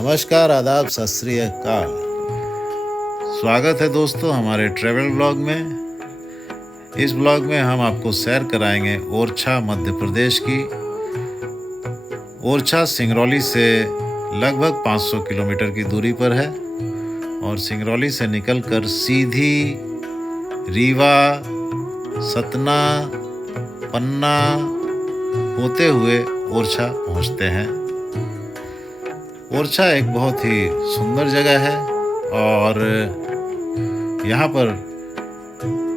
नमस्कार, आदाब, सत श्री अकाल। स्वागत है दोस्तों हमारे ट्रैवल ब्लॉग में। इस ब्लॉग में हम आपको सैर कराएंगे ओरछा मध्य प्रदेश की। ओरछा सिंगरौली से लगभग 500 किलोमीटर की दूरी पर है और सिंगरौली से निकलकर सीधी रीवा, सतना, पन्ना होते हुए ओरछा पहुंचते हैं। ओरछा एक बहुत ही सुंदर जगह है और यहाँ पर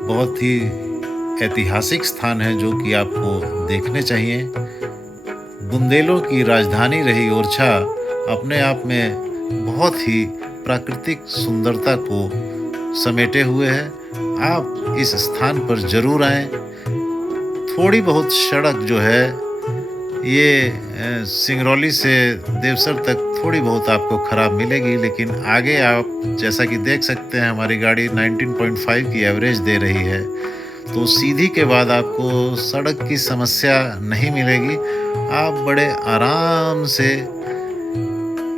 बहुत ही ऐतिहासिक स्थान है जो कि आपको देखने चाहिए। बुंदेलों की राजधानी रही ओरछा अपने आप में बहुत ही प्राकृतिक सुंदरता को समेटे हुए है। आप इस स्थान पर जरूर आएं। थोड़ी बहुत सड़क जो है ये सिंगरौली से देवसर तक थोड़ी बहुत आपको ख़राब मिलेगी, लेकिन आगे आप जैसा कि देख सकते हैं हमारी गाड़ी 19.5 की एवरेज दे रही है, तो सीधी के बाद आपको सड़क की समस्या नहीं मिलेगी। आप बड़े आराम से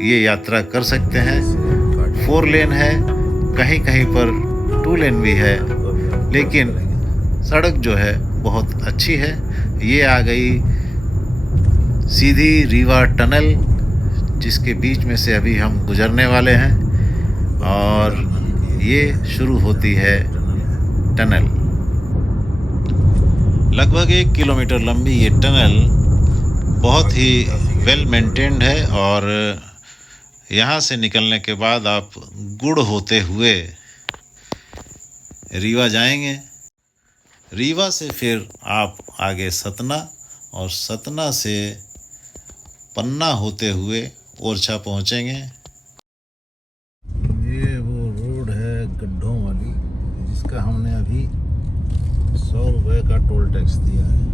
ये यात्रा कर सकते हैं। 4 लेन है, कहीं कहीं पर 2 लेन भी है, लेकिन सड़क जो है बहुत अच्छी है। ये आ गई सीधी रीवा टनल, जिसके बीच में से अभी हम गुजरने वाले हैं और ये शुरू होती है टनल। लगभग 1 किलोमीटर लंबी ये टनल बहुत ही वेल मेंटेन्ड है और यहाँ से निकलने के बाद आप गुड़ होते हुए रीवा जाएंगे। रीवा से फिर आप आगे सतना और सतना से पन्ना होते हुए ओरछा पहुंचेंगे। ये वो रोड है गड्ढों वाली, जिसका हमने अभी 100 रुपये का टोल टैक्स दिया है।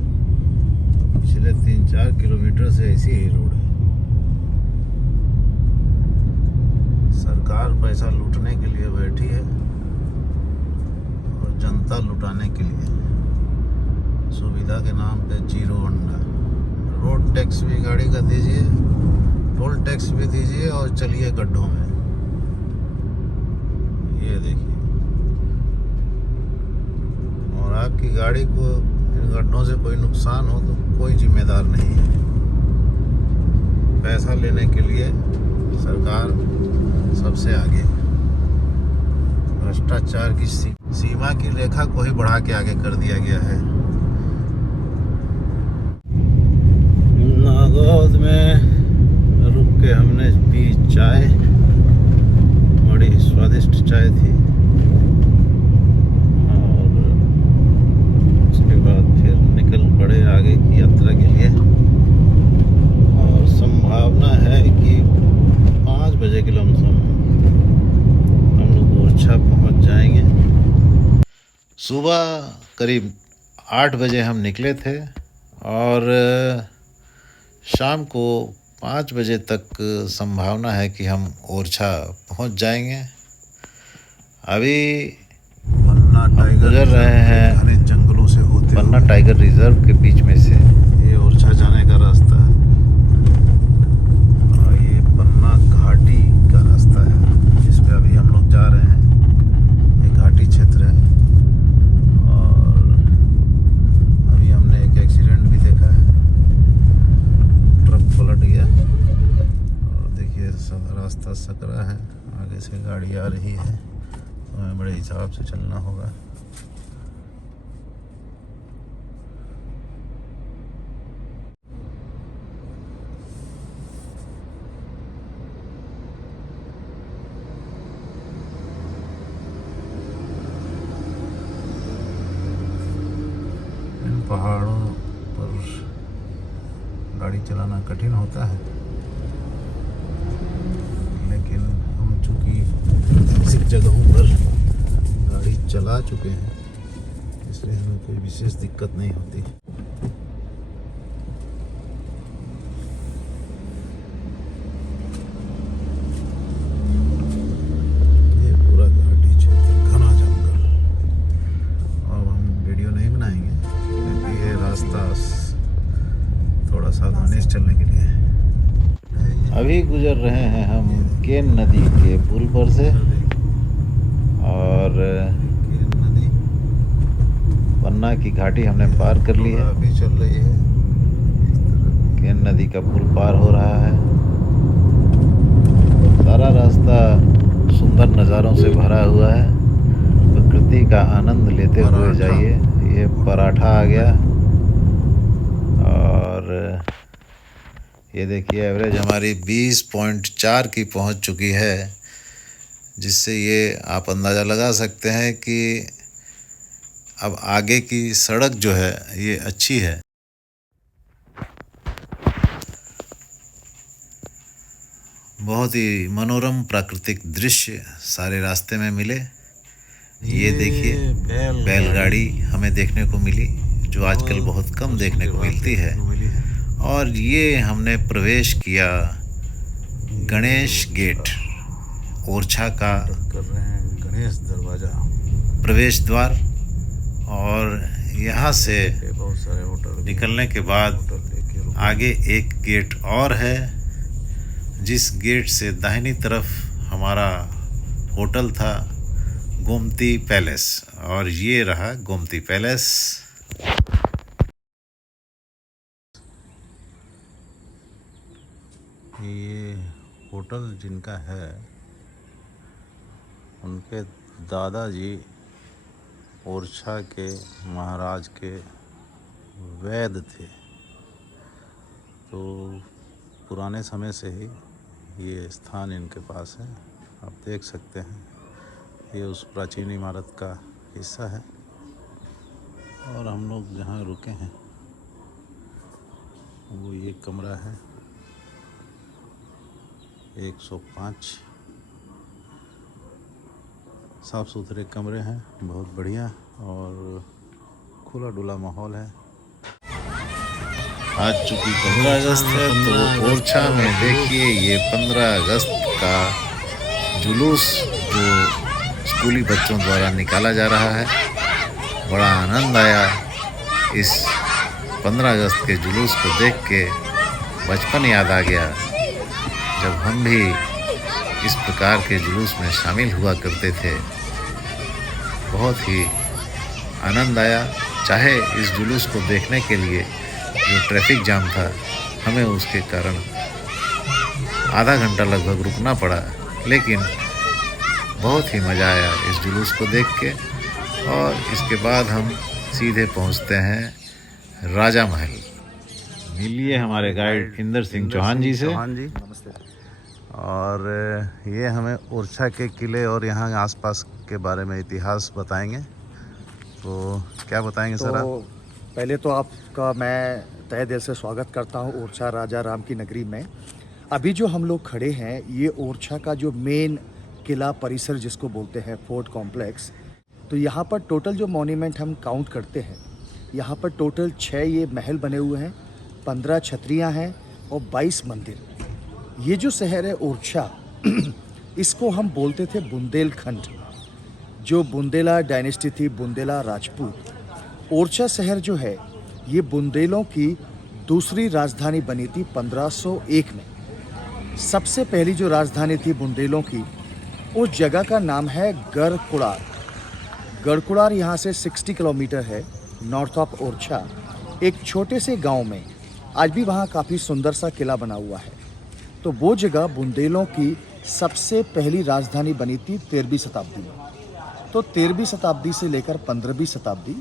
पिछले 3-4 किलोमीटर से ऐसी ही रोड है। सरकार पैसा लूटने के लिए बैठी है और जनता लुटाने के लिए सुविधा के नाम पे जीरो होंडा। रोड टैक्स भी गाड़ी का दीजिए, टोल टैक्स भी दीजिए और चलिए गड्ढों में। ये देखिए, और आपकी गाड़ी को इन गड्ढों से कोई नुकसान हो तो कोई जिम्मेदार नहीं है। पैसा लेने के लिए सरकार सबसे आगे। भ्रष्टाचार की सीमा की रेखा को ही बढ़ा के आगे कर दिया गया है। नागौद में रुक के हमने पी चाय, बड़ी स्वादिष्ट चाय थी, और उसके बाद फिर निकल पड़े आगे की यात्रा के लिए। और संभावना है कि 5 बजे के लमसम हम लोग ओरछा पहुंच जाएंगे। सुबह करीब 8 बजे हम निकले थे और शाम को 5 बजे तक संभावना है कि हम ओरछा पहुंच जाएंगे। अभी पन्ना टाइगर गुजर रहे हैं घने जंगलों से होते पन्ना टाइगर रिजर्व के बीच में से। ये ओरछा जाने का रास्ता है और ये पन्ना घाटी का रास्ता है, जिस पे अभी हम लोग जा रहे हैं। ये घाटी क्षेत्र है और अभी हमने एक एक्सीडेंट भी देखा है। पलट गया और देखिए रास्ता सकरा है, आगे से गाड़ी आ रही है, तो हमें बड़े हिसाब से चलना होगा। इन पहाड़ों पर गाड़ी चलाना कठिन होता है, लेकिन हम चूँकि ऐसी जगहों पर गाड़ी चला चुके हैं, इसलिए हमें कोई विशेष दिक्कत नहीं होती। ये पूरा घाटी क्षेत्र, घना जंगल। अब हम वीडियो नहीं बनाएंगे क्योंकि ये रास्ता थोड़ा सावधानी से चलने के लिए। अभी गुजर रहे हैं हम केन नदी के पुल पर से, और केन नदी पन्ना की घाटी हमने पार कर ली है। अभी चल रही है इस तरह। केन नदी का पुल पार हो रहा है। सारा रास्ता सुंदर नज़ारों से भरा हुआ है। प्रकृति का आनंद लेते हुए जाइए। ये पराठा आ गया, और ये देखिए एवरेज हमारी 20.4 की पहुंच चुकी है, जिससे ये आप अंदाज़ा लगा सकते हैं कि अब आगे की सड़क जो है ये अच्छी है। बहुत ही मनोरम प्राकृतिक दृश्य सारे रास्ते में मिले। ये देखिए बैलगाड़ी हमें देखने को मिली, जो आजकल बहुत कम देखने को मिलती है। और ये हमने प्रवेश किया गणेश गेट, ओरछा का कर रहे हैं गणेश दरवाजा प्रवेश द्वार। और यहाँ से बहुत सारे होटल निकलने के बाद आगे एक गेट और है, जिस गेट से दाहिनी तरफ हमारा होटल था गोमती पैलेस, और ये रहा गोमती पैलेस। ये होटल जिनका है, उनके दादाजी ओरछा के महाराज के वैद्य थे। तो पुराने समय से ही ये स्थान इनके पास है। आप देख सकते हैं ये उस प्राचीन इमारत का हिस्सा है। और हम लोग जहाँ रुके हैं वो ये कमरा है 105। साफ़ सुथरे कमरे हैं, बहुत बढ़िया, और खुला डुला माहौल है। आज चूँकि 15 अगस्त है, तो ओरछा में देखिए ये 15 अगस्त का जुलूस जो स्कूली बच्चों द्वारा निकाला जा रहा है। बड़ा आनंद आया इस 15 अगस्त के जुलूस को देख के। बचपन याद आ गया, जब हम भी इस प्रकार के जुलूस में शामिल हुआ करते थे। बहुत ही आनंद आया। चाहे इस जुलूस को देखने के लिए जो ट्रैफिक जाम था, हमें उसके कारण आधा घंटा लगभग रुकना पड़ा, लेकिन बहुत ही मज़ा आया इस जुलूस को देख के। और इसके बाद हम सीधे पहुंचते हैं राजा महल। मिलिए हमारे गाइड इंदर सिंह चौहान जी से। चौहान जी नमस्ते। और ये हमें ओरछा के किले और यहाँ आसपास के बारे में इतिहास बताएंगे। तो क्या बताएंगे सर आप? पहले तो आपका मैं तहे दिल से स्वागत करता हूँ ओरछा राजा राम की नगरी में। अभी जो हम लोग खड़े हैं, ये ओरछा का जो मेन किला परिसर जिसको बोलते हैं फोर्ट कॉम्प्लेक्स। तो यहाँ पर टोटल जो मॉन्यूमेंट हम काउंट करते हैं, यहाँ पर टोटल 6 ये महल बने हुए हैं, 15 छतरियाँ हैं और 22 मंदिर। ये जो शहर है ओरछा, इसको हम बोलते थे बुंदेलखंड। जो बुंदेला डायनेस्टी थी, बुंदेला राजपूत। ओरछा शहर जो है ये बुंदेलों की दूसरी राजधानी बनी थी 1501 में। सबसे पहली जो राजधानी थी बुंदेलों की, उस जगह का नाम है गढ़कुड़ार। गढ़कुड़ार यहाँ से 60 किलोमीटर है नॉर्थ ऑफ ओरछा, एक छोटे से गांव में। आज भी वहाँ काफ़ी सुंदर सा किला बना हुआ है। तो वो जगह बुंदेलों की सबसे पहली राजधानी बनी थी 13वीं शताब्दी में। तो 13वीं शताब्दी से लेकर 15वीं शताब्दी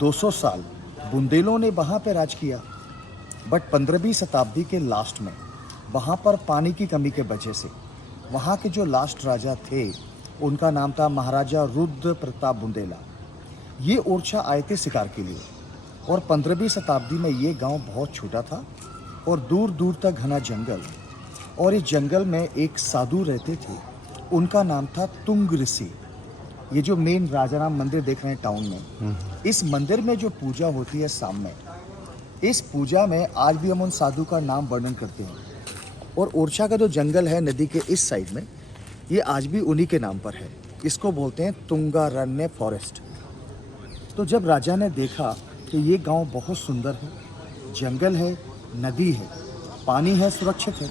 200 साल बुंदेलों ने वहाँ पे राज किया। बट 15वीं शताब्दी के लास्ट में वहाँ पर पानी की कमी के वजह से वहाँ के जो लास्ट राजा थे, उनका नाम था महाराजा रुद्र प्रताप बुंदेला। ये ओरछा आए थे शिकार के लिए। और 15वीं शताब्दी में ये गांव बहुत छोटा था और दूर दूर तक घना जंगल। और इस जंगल में एक साधु रहते थे, उनका नाम था तुंग ऋषि। ये जो मेन राजाराम मंदिर देख रहे हैं टाउन में, इस मंदिर में जो पूजा होती है शाम में, इस पूजा में आज भी हम उन साधु का नाम वर्णन करते हैं। और ओरछा का जो जंगल है नदी के इस साइड में, ये आज भी उन्हीं के नाम पर है। इसको बोलते हैं तुंगारण्य फॉरेस्ट। तो जब राजा ने देखा कि ये गांव बहुत सुंदर है, जंगल है, नदी है, पानी है, सुरक्षित है,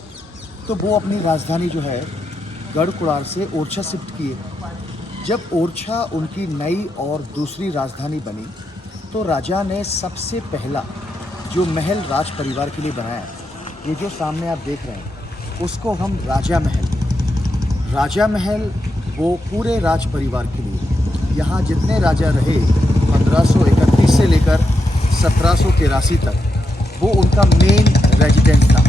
तो वो अपनी राजधानी जो है गढ़कुड़ार से ओरछा शिफ्ट किए। जब ओरछा उनकी नई और दूसरी राजधानी बनी तो राजा ने सबसे पहला जो महल राज परिवार के लिए बनाया, ये जो सामने आप देख रहे हैं, उसको हम राजा महल वो पूरे राज परिवार के लिए, यहाँ जितने राजा रहे 1531 से लेकर 1783 तक, वो उनका मेन रेजिडेंस था।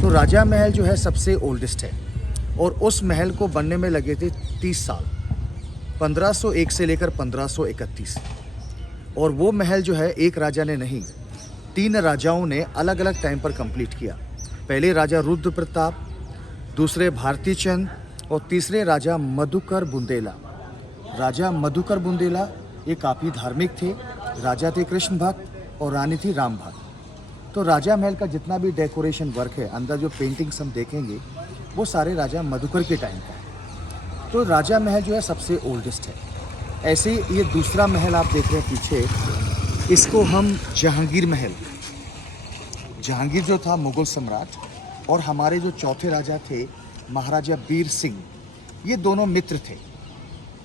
तो राजा महल जो है सबसे ओल्डेस्ट है और उस महल को बनने में लगे थे 30 साल, 1501 से लेकर 1531। और वो महल जो है एक राजा ने नहीं, 3 राजाओं ने अलग अलग टाइम पर कंप्लीट किया। पहले राजा रुद्र प्रताप, दूसरे भारती चंद और तीसरे राजा मधुकर बुंदेला। राजा मधुकर बुंदेला ये काफ़ी धार्मिक थे, राजा थे कृष्ण भक्त और रानी थी राम भक्त। तो राजा महल का जितना भी डेकोरेशन वर्क है, अंदर जो पेंटिंग्स हम देखेंगे, वो सारे राजा मधुकर के टाइम का है। तो राजा महल जो है सबसे ओल्डेस्ट है। ऐसे ये दूसरा महल आप देख रहे हैं पीछे, इसको हम जहांगीर महल, जहांगीर जो था मुगल सम्राट और हमारे जो चौथे राजा थे महाराजा बीर सिंह, ये दोनों मित्र थे।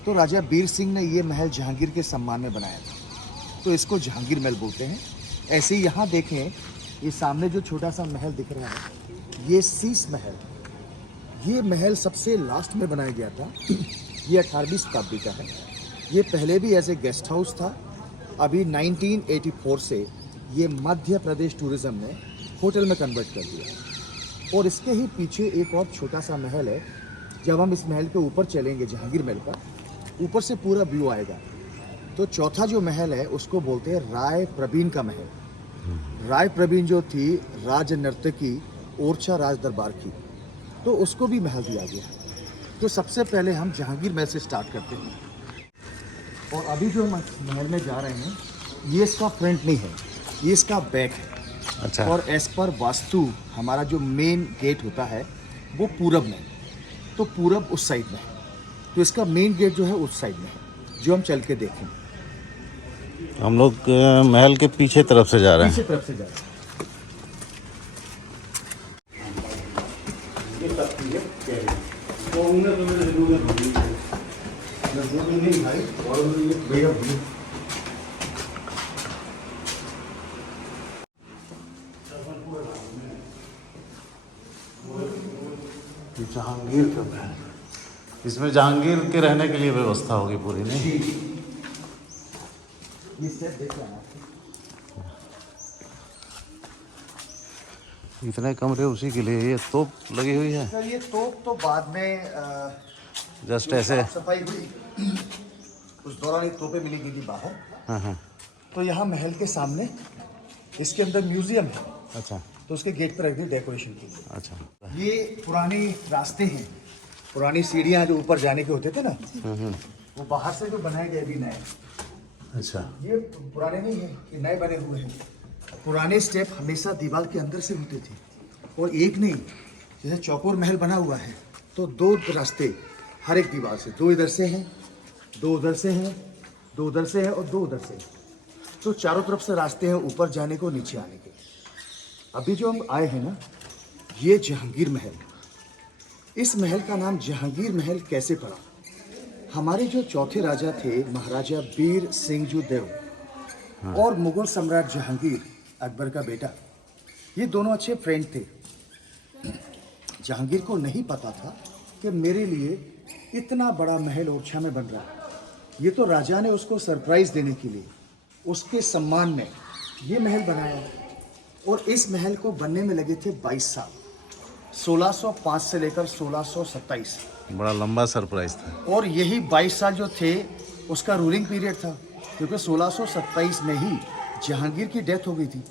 तो राजा बीर सिंह ने ये महल जहांगीर के सम्मान में बनाया था, तो इसको जहांगीर महल बोलते हैं। ऐसे ही यहाँ देखें, ये सामने जो छोटा सा महल दिख रहा है, ये शीश महल, ये महल सबसे लास्ट में बनाया गया था। ये 18वीं शताब्दी का है। ये पहले भी ऐसे गेस्ट हाउस था। अभी 1984 से ये मध्य प्रदेश टूरिज्म ने होटल में कन्वर्ट कर दिया। और इसके ही पीछे एक और छोटा सा महल है। जब हम इस महल के ऊपर चलेंगे, जहांगीर महल का ऊपर से पूरा व्यू आएगा। तो चौथा जो महल है उसको बोलते हैं राय प्रवीण का महल। राय प्रवीण जो थी राज नर्तकी ओरछा राज दरबार की, तो उसको भी महल दिया गया। तो सबसे पहले हम जहांगीर महल से स्टार्ट करते हैं। और अभी जो हम महल में जा रहे हैं, ये इसका फ्रंट नहीं है, ये इसका बैक है। अच्छा। और एज पर वास्तु हमारा जो मेन गेट होता है वो पूरब में, तो पूरब उस साइड में है। तो इसका मेन गेट जो है उस साइड में है, जो हम चल के देखें। हम लोग महल के पीछे तरफ से जा रहे हैं। पीछे तरफ से जा रहे हैं। जहांगीर का महल, इसमें जहांगीर के रहने के लिए व्यवस्था होगी पूरी, नहीं? ये सेट देख रहे हैं आप? इतने कमरे उसी के लिए, ये तोप लगी हुई है। सर ये तोप तो बाद में जस्ट जो ऐसे। साफ सफाई हुई उस दौरान एक तोपें मिली गई थी बाहर। हाँ हाँ। तो यहाँ महल के सामने इसके अंदर म्यूजियम है, अच्छा तो उसके गेट पर रख दी डेकोरेशन के लिए। अच्छा। ये पुराने रास्ते हैं, पुरानी सीढ़ियाँ जो ऊपर जाने के होते थे ना, वो बाहर से जो बनाए गए अभी नए। अच्छा। ये पुराने नहीं है, ये नए बने हुए हैं। पुराने स्टेप हमेशा दीवार के अंदर से होते थे, और एक नहीं, जैसे चौकोर महल बना हुआ है तो 2 रास्ते हर एक दीवार से, 2 इधर से हैं, 2 उधर से हैं, 2 उधर से हैं और 2 उधर से हैं। तो चारों तरफ से रास्ते हैं ऊपर जाने को, नीचे आने के। अभी जो हम आए हैं ना, ये जहांगीर महल। इस महल का नाम जहांगीर महल कैसे पड़ा? हमारे जो चौथे राजा थे महाराजा बीर सिंह जो देव और मुगल सम्राट जहांगीर अकबर का बेटा, ये दोनों अच्छे फ्रेंड थे। जहांगीर को नहीं पता था कि मेरे लिए इतना बड़ा महल ओरछा में बन रहा है। ये तो राजा ने उसको सरप्राइज देने के लिए, उसके सम्मान में ये महल बनाया। और इस महल को बनने में लगे थे 22 साल, 1605 से लेकर 1627। बड़ा लंबा सरप्राइज था। और यही 22 साल जो थे उसका रूलिंग पीरियड था, क्योंकि 1627 में ही जहांगीर की डेथ हो गई थी।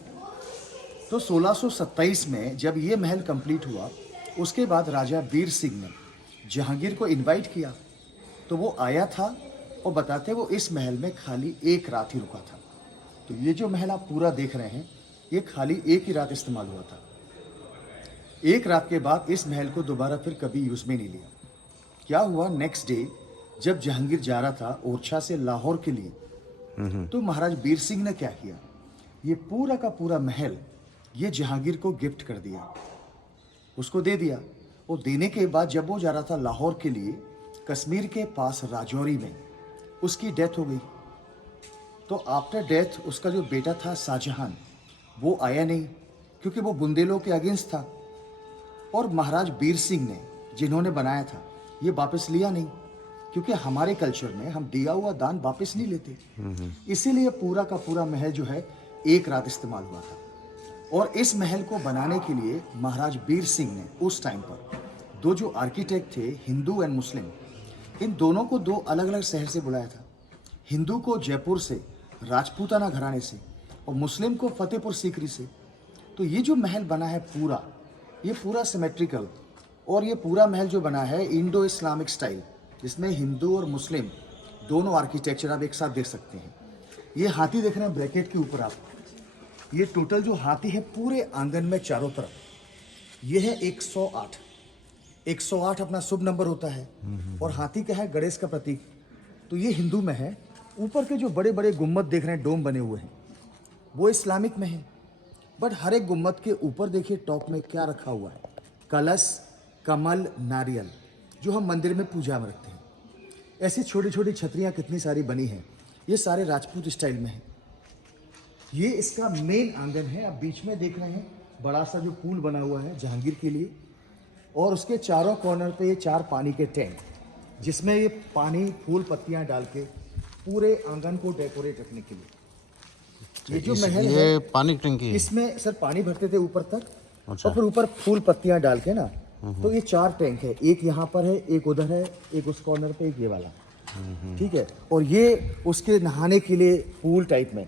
तो 1627 में जब ये महल कंप्लीट हुआ, उसके बाद राजा बीर सिंह ने जहांगीर को इनवाइट किया, तो वो आया था और बताते वो इस महल में खाली 1 रात ही रुका था। तो ये जो महल आप पूरा देख रहे हैं, ये खाली 1 ही रात इस्तेमाल हुआ था। 1 रात के बाद इस महल को दोबारा फिर कभी यूज़ में नहीं लिया। क्या हुआ, नेक्स्ट डे जब जहांगीर जा रहा था ओरछा से लाहौर के लिए, तो महाराज बीर सिंह ने क्या किया, ये पूरा का पूरा महल ये जहांगीर को गिफ्ट कर दिया, उसको दे दिया। वो देने के बाद जब वो जा रहा था लाहौर के लिए, कश्मीर के पास राजौरी में उसकी डेथ हो गई। तो आफ्टर डेथ उसका जो बेटा था शाहजहां, वो आया नहीं क्योंकि वो बुंदेलों के अगेंस्ट था। और महाराज बीर सिंह ने, जिन्होंने बनाया था, ये वापस लिया नहीं क्योंकि हमारे कल्चर में हम दिया हुआ दान वापस नहीं लेते। इसीलिए पूरा का पूरा महल जो है एक रात इस्तेमाल हुआ था। और इस महल को बनाने के लिए महाराज बीर सिंह ने उस टाइम पर दो जो आर्किटेक्ट थे, हिंदू एंड मुस्लिम, इन दोनों को दो अलग अलग शहर से बुलाया था। हिंदू को जयपुर से, राजपूताना घराने से, और मुस्लिम को फतेहपुर सीकरी से। तो ये जो महल बना है पूरा, ये पूरा सिमेट्रिकल, और ये पूरा महल जो बना है इंडो इस्लामिक स्टाइल, जिसमें हिंदू और मुस्लिम दोनों आर्किटेक्चर आप एक साथ देख सकते हैं। ये हाथी देख रहे हैं ब्रैकेट के ऊपर आप, ये टोटल जो हाथी है पूरे आंगन में चारों तरफ, ये है 108। 108 अपना शुभ नंबर होता है, और हाथी का है गणेश का प्रतीक। तो ये हिंदू में है। ऊपर के जो बड़े बड़े गुम्मद देख रहे हैं, डोम बने हुए हैं, वो इस्लामिक में है। बट हर एक गुम्मद के ऊपर देखिए टॉप में क्या रखा हुआ है, कलश, कमल, नारियल, जो हम मंदिर में पूजा में रखते हैं। ऐसी छोटी छोटी छतरियाँ कितनी सारी बनी हैं, ये सारे राजपूत स्टाइल में हैं। ये इसका मेन आंगन है। आप बीच में देख रहे हैं बड़ा सा जो पूल बना हुआ है जहांगीर के लिए, और उसके चारों कॉर्नर पे ये 4 पानी के टैंक, जिसमें ये पानी फूल पत्तियां डाल के पूरे आंगन को डेकोरेट रखने के लिए। ये जो महल ये है, पानी की टंकी है। इसमें सर पानी भरते थे ऊपर तक, अच्छा। और फिर ऊपर फूल पत्तियां डाल के ना, तो ये 4 टैंक है। एक यहाँ पर है, एक उधर है, एक उस कॉर्नर पे, एक ये वाला, ठीक है। और ये उसके नहाने के लिए पूल टाइप में,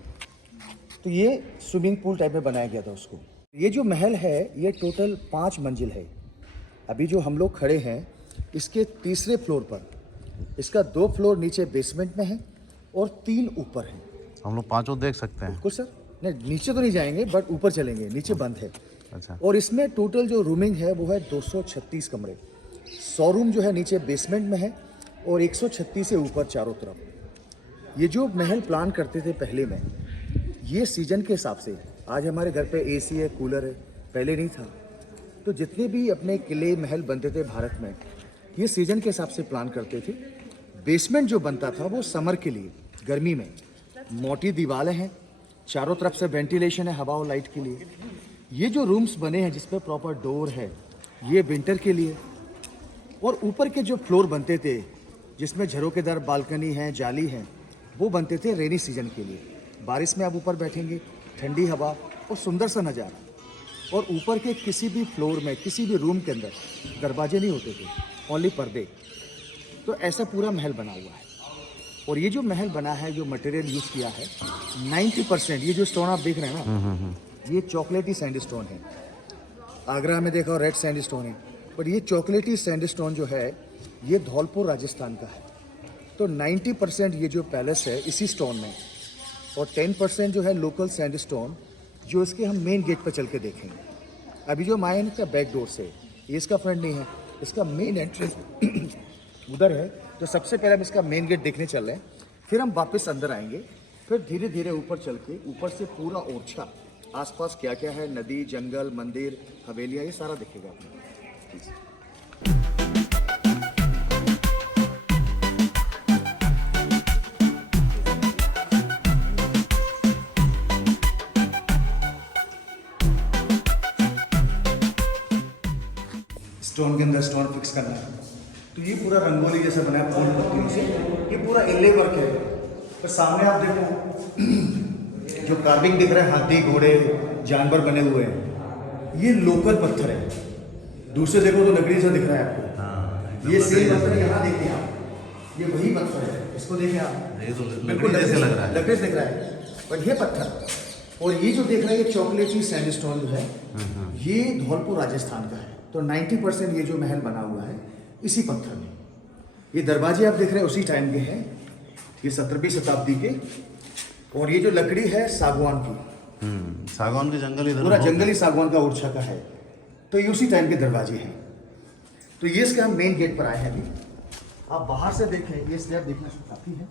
तो ये स्विमिंग पूल टाइप में बनाया गया था उसको। ये जो महल है ये टोटल 5 मंजिल है। अभी जो हम लोग खड़े हैं इसके तीसरे फ्लोर पर, इसका 2 फ्लोर नीचे बेसमेंट में है और 3 ऊपर है। हम लोग पांचों देख सकते हैं। बिल्कुल सर, नहीं नीचे तो नहीं जाएंगे बट ऊपर चलेंगे, नीचे बंद है। अच्छा। और इसमें टोटल जो रूमिंग है वो है 236 कमरे। 100 रूम जो है नीचे बेसमेंट में है और 136 से ऊपर चारों तरफ। ये जो महल प्लान करते थे पहले में, ये सीजन के हिसाब से, आज हमारे घर पे एसी है, कूलर है, पहले नहीं था। तो जितने भी अपने किले महल बनते थे भारत में, ये सीजन के हिसाब से प्लान करते थे। बेसमेंट जो बनता था वो समर के लिए, गर्मी में, मोटी दीवारें हैं, चारों तरफ से वेंटिलेशन है हवा और लाइट के लिए। ये जो रूम्स बने हैं जिसपे प्रॉपर डोर है, ये विंटर के लिए। और ऊपर के जो फ्लोर बनते थे जिसमें झरोकेदार बालकनी है, जाली है, वो बनते थे रेनी सीजन के लिए। बारिश में आप ऊपर बैठेंगे, ठंडी हवा और सुंदर सा नज़ारा। और ऊपर के किसी भी फ्लोर में, किसी भी रूम के अंदर दरवाजे नहीं होते थे, ओनली पर्दे। तो ऐसा पूरा महल बना हुआ है। और ये जो महल बना है, जो मटेरियल यूज़ किया है, 90%, ये जो स्टोन आप देख रहे हैं ना, ये चॉकलेटी सैंडस्टोन है। आगरा में देखा रेड सैंडस्टोन है, पर ये चॉकलेटी सैंडस्टोन जो है ये धौलपुर राजस्थान का है। तो 90% ये जो पैलेस है इसी स्टोन में, और 10% जो है लोकल सैंडस्टोन, जो इसके हम मेन गेट पर चल के देखेंगे। अभी जो माया का बैक डोर से, ये इसका फ्रंट नहीं है, इसका मेन एंट्रेंस उधर है। तो सबसे पहले हम इसका मेन गेट देखने चल रहे हैं, फिर हम वापस अंदर आएंगे, फिर धीरे धीरे ऊपर चल के ऊपर से पूरा ओरछा, आसपास क्या क्या है, नदी, जंगल, मंदिर, हवेलियाँ, ये सारा दिखेगा आपको। स्टोन के अंदर स्टोन फिक्स करना है। तो ये पूरा रंगोली जैसा बना है फूल पत्तियों से, ये पूरा इले वर्क है। फिर सामने आप देखो जो कार्विंग दिख रहा है, हाथी, घोड़े, जानवर बने हुए हैं, ये लोकल पत्थर है। दूसरे देखो तो लकड़ी से दिख रहा है आपको। ये सेम पत्थर यहाँ देखिए आप, ये वही पत्थर है, इसको देखें आप, ये तो बिल्कुल लकड़ी जैसे लग रहा है। लकड़ी से दिख रहा है, पर ये पत्थर। और ये जो देख रहा है ये चॉकलेटी सैंडस्टोन जो है, ये धौलपुर राजस्थान का है। तो 90% ये जो महल बना हुआ है इसी पत्थर में। ये दरवाजे आप देख रहे हैं उसी टाइम के हैं, ये 17वीं शताब्दी के। और ये जो लकड़ी है सागवान की, सागवान के जंगल इधर पूरा बहुत जंगली सागवान का ओरछा का है। तो ये उसी टाइम के दरवाजे हैं। तो ये इसका हम मेन गेट पर आए हैं। अभी आप बाहर से देखें, ये स्लैब देखना काफ़ी है।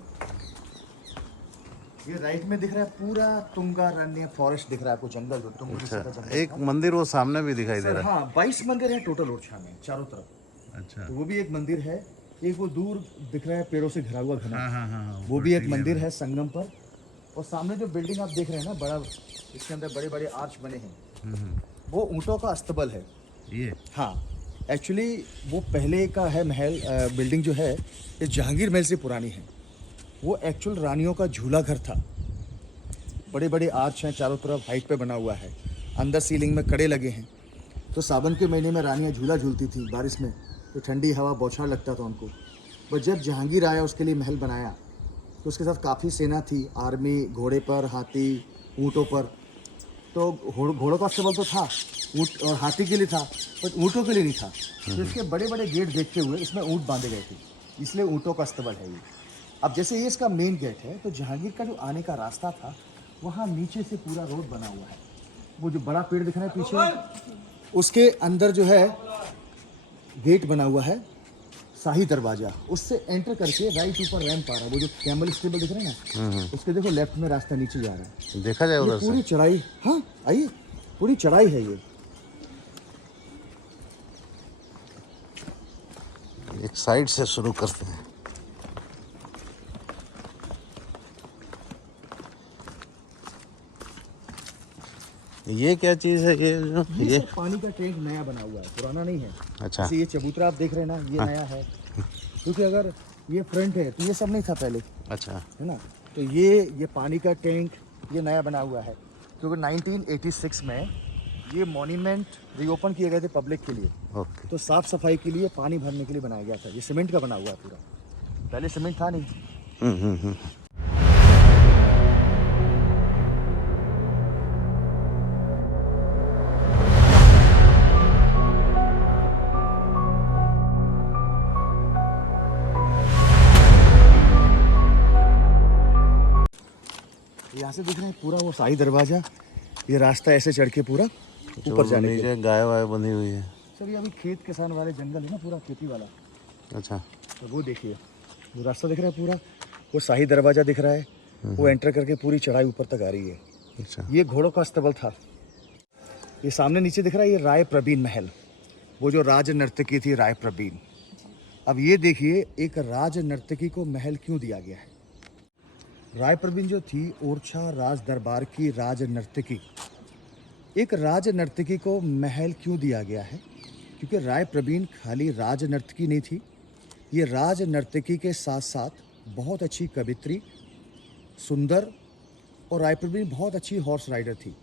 ये राइट में दिख रहा है पूरा तुंगारण्य फॉरेस्ट दिख रहा है आपको, जंगल जो तुंगभद्र का जंगल एक मंदिर वो सामने भी दिखाई दे सर, रहा है। हाँ 22 मंदिर है टोटल ओरछा में चारों तरफ। अच्छा। तो वो भी एक मंदिर है। एक वो दूर दिख रहा है पेड़ों से घिरा हुआ घना, हाँ, वो भी एक मंदिर है संगम पर। और सामने जो बिल्डिंग आप देख रहे हैं ना बड़ा, इसके अंदर बड़े बड़े आर्च बने हैं, वो ऊँटों का अस्तबल है ये। हाँ एक्चुअली वो पहले का है महल। बिल्डिंग जो है ये जहांगीर महल से पुरानी है। वो एक्चुअल रानियों का झूला घर था। बड़े बड़े आर्च हैं चारों तरफ, हाइट पे बना हुआ है, अंदर सीलिंग में कड़े लगे हैं। तो सावन के महीने में रानियाँ झूला झूलती थी बारिश में, तो ठंडी हवा बौछार लगता था उनको। बट जब जहांगीर आया उसके लिए महल बनाया तो उसके साथ काफ़ी सेना थी, आर्मी, घोड़े पर, हाथी, ऊँटों पर। तो घोड़ों का अस्तबल तो था, ऊँट और हाथी के लिए था, बट ऊँटों के लिए नहीं था। तो इसके बड़े बड़े गेट देखते हुए इसमें ऊँट बांधे गए थे, इसलिए ऊँटों का अस्तबल है ये। अब जैसे ये इसका मेन गेट है, तो जहांगीर का जो आने का रास्ता था वहाँ नीचे से पूरा रोड बना हुआ है। वो जो बड़ा पेड़ दिख रहा है पीछे, उसके अंदर जो है गेट बना हुआ है, शाही दरवाजा। उससे एंटर करके राइट ऊपर रैंप आ रहा है, वो जो कैमल स्टेबल दिख रहे हैं ना, उसके देखो लेफ्ट में रास्ता नीचे जा रहा है। देखा जाए ये उधर पूरी से। चढ़ाई, हाँ आइए, पूरी चढ़ाई है ये। एक साइड से शुरू करते हैं। ये क्या चीज़ है ये जो ये सब पानी का टैंक नया बना हुआ है, पुराना नहीं है। अच्छा। जैसे ये चबूतरा आप देख रहे हैं ना, ये नया है, क्योंकि अगर ये फ्रंट है तो ये सब नहीं था पहले, अच्छा। है ना। तो ये पानी का टैंक ये नया बना हुआ है, क्योंकि 1986 में ये मॉन्यूमेंट रीओपन किए गए थे पब्लिक के लिए। ओके। तो साफ सफाई के लिए, पानी भरने के लिए बनाया गया था। ये सीमेंट का बना हुआ है पूरा, पहले सीमेंट था नहीं। यहाँ से दिख रहा है पूरा वो शाही दरवाजा, ये रास्ता ऐसे चढ़ के पूरा ऊपर जाने के लिए। नीचे गाय वाय बंधी हुई है। सर ये अभी खेत किसान वाले जंगल है ना, पूरा खेती वाला। अच्छा। तो वो देखिए, वो रास्ता दिख रहा है पूरा, वो शाही दरवाजा दिख रहा है, वो एंटर करके पूरी चढ़ाई ऊपर तक आ रही है। अच्छा। ये घोड़ों का अस्तबल था। ये सामने नीचे दिख रहा है, ये राय प्रवीण महल, वो जो राज नर्तकी थी राय प्रवीण। अब ये देखिए, एक राज नर्तकी को महल क्यों दिया गया है। राय प्रवीण जो थी ओरछा राज दरबार की राज नर्तकी, एक राज नर्तकी को महल क्यों दिया गया है, क्योंकि राय प्रवीण खाली राज नर्तकी नहीं थी, ये राज नर्तकी के साथ साथ बहुत अच्छी कवित्री, सुंदर, और राय प्रवीण बहुत अच्छी हॉर्स राइडर थी।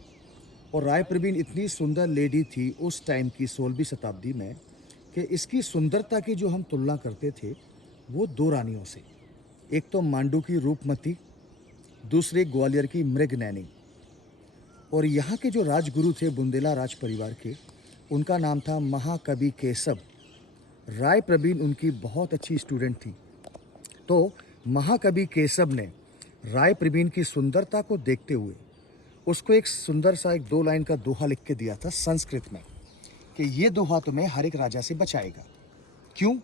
और राय प्रवीण इतनी सुंदर लेडी थी उस टाइम की 16वीं शताब्दी में, कि इसकी सुंदरता की जो हम तुलना करते थे वो दो रानियों से, एक तो मांडू की रूपमती, दूसरे ग्वालियर की मृगनैनी। और यहाँ के जो राजगुरु थे बुंदेला राज परिवार के, उनका नाम था महाकवि केशव। राय प्रवीण उनकी बहुत अच्छी स्टूडेंट थी। तो महाकवि केशव ने राय प्रवीण की सुंदरता को देखते हुए उसको एक सुंदर सा एक 2 लाइन का दोहा लिख के दिया था संस्कृत में, कि ये दोहा तुम्हें हर एक राजा से बचाएगा। क्यों?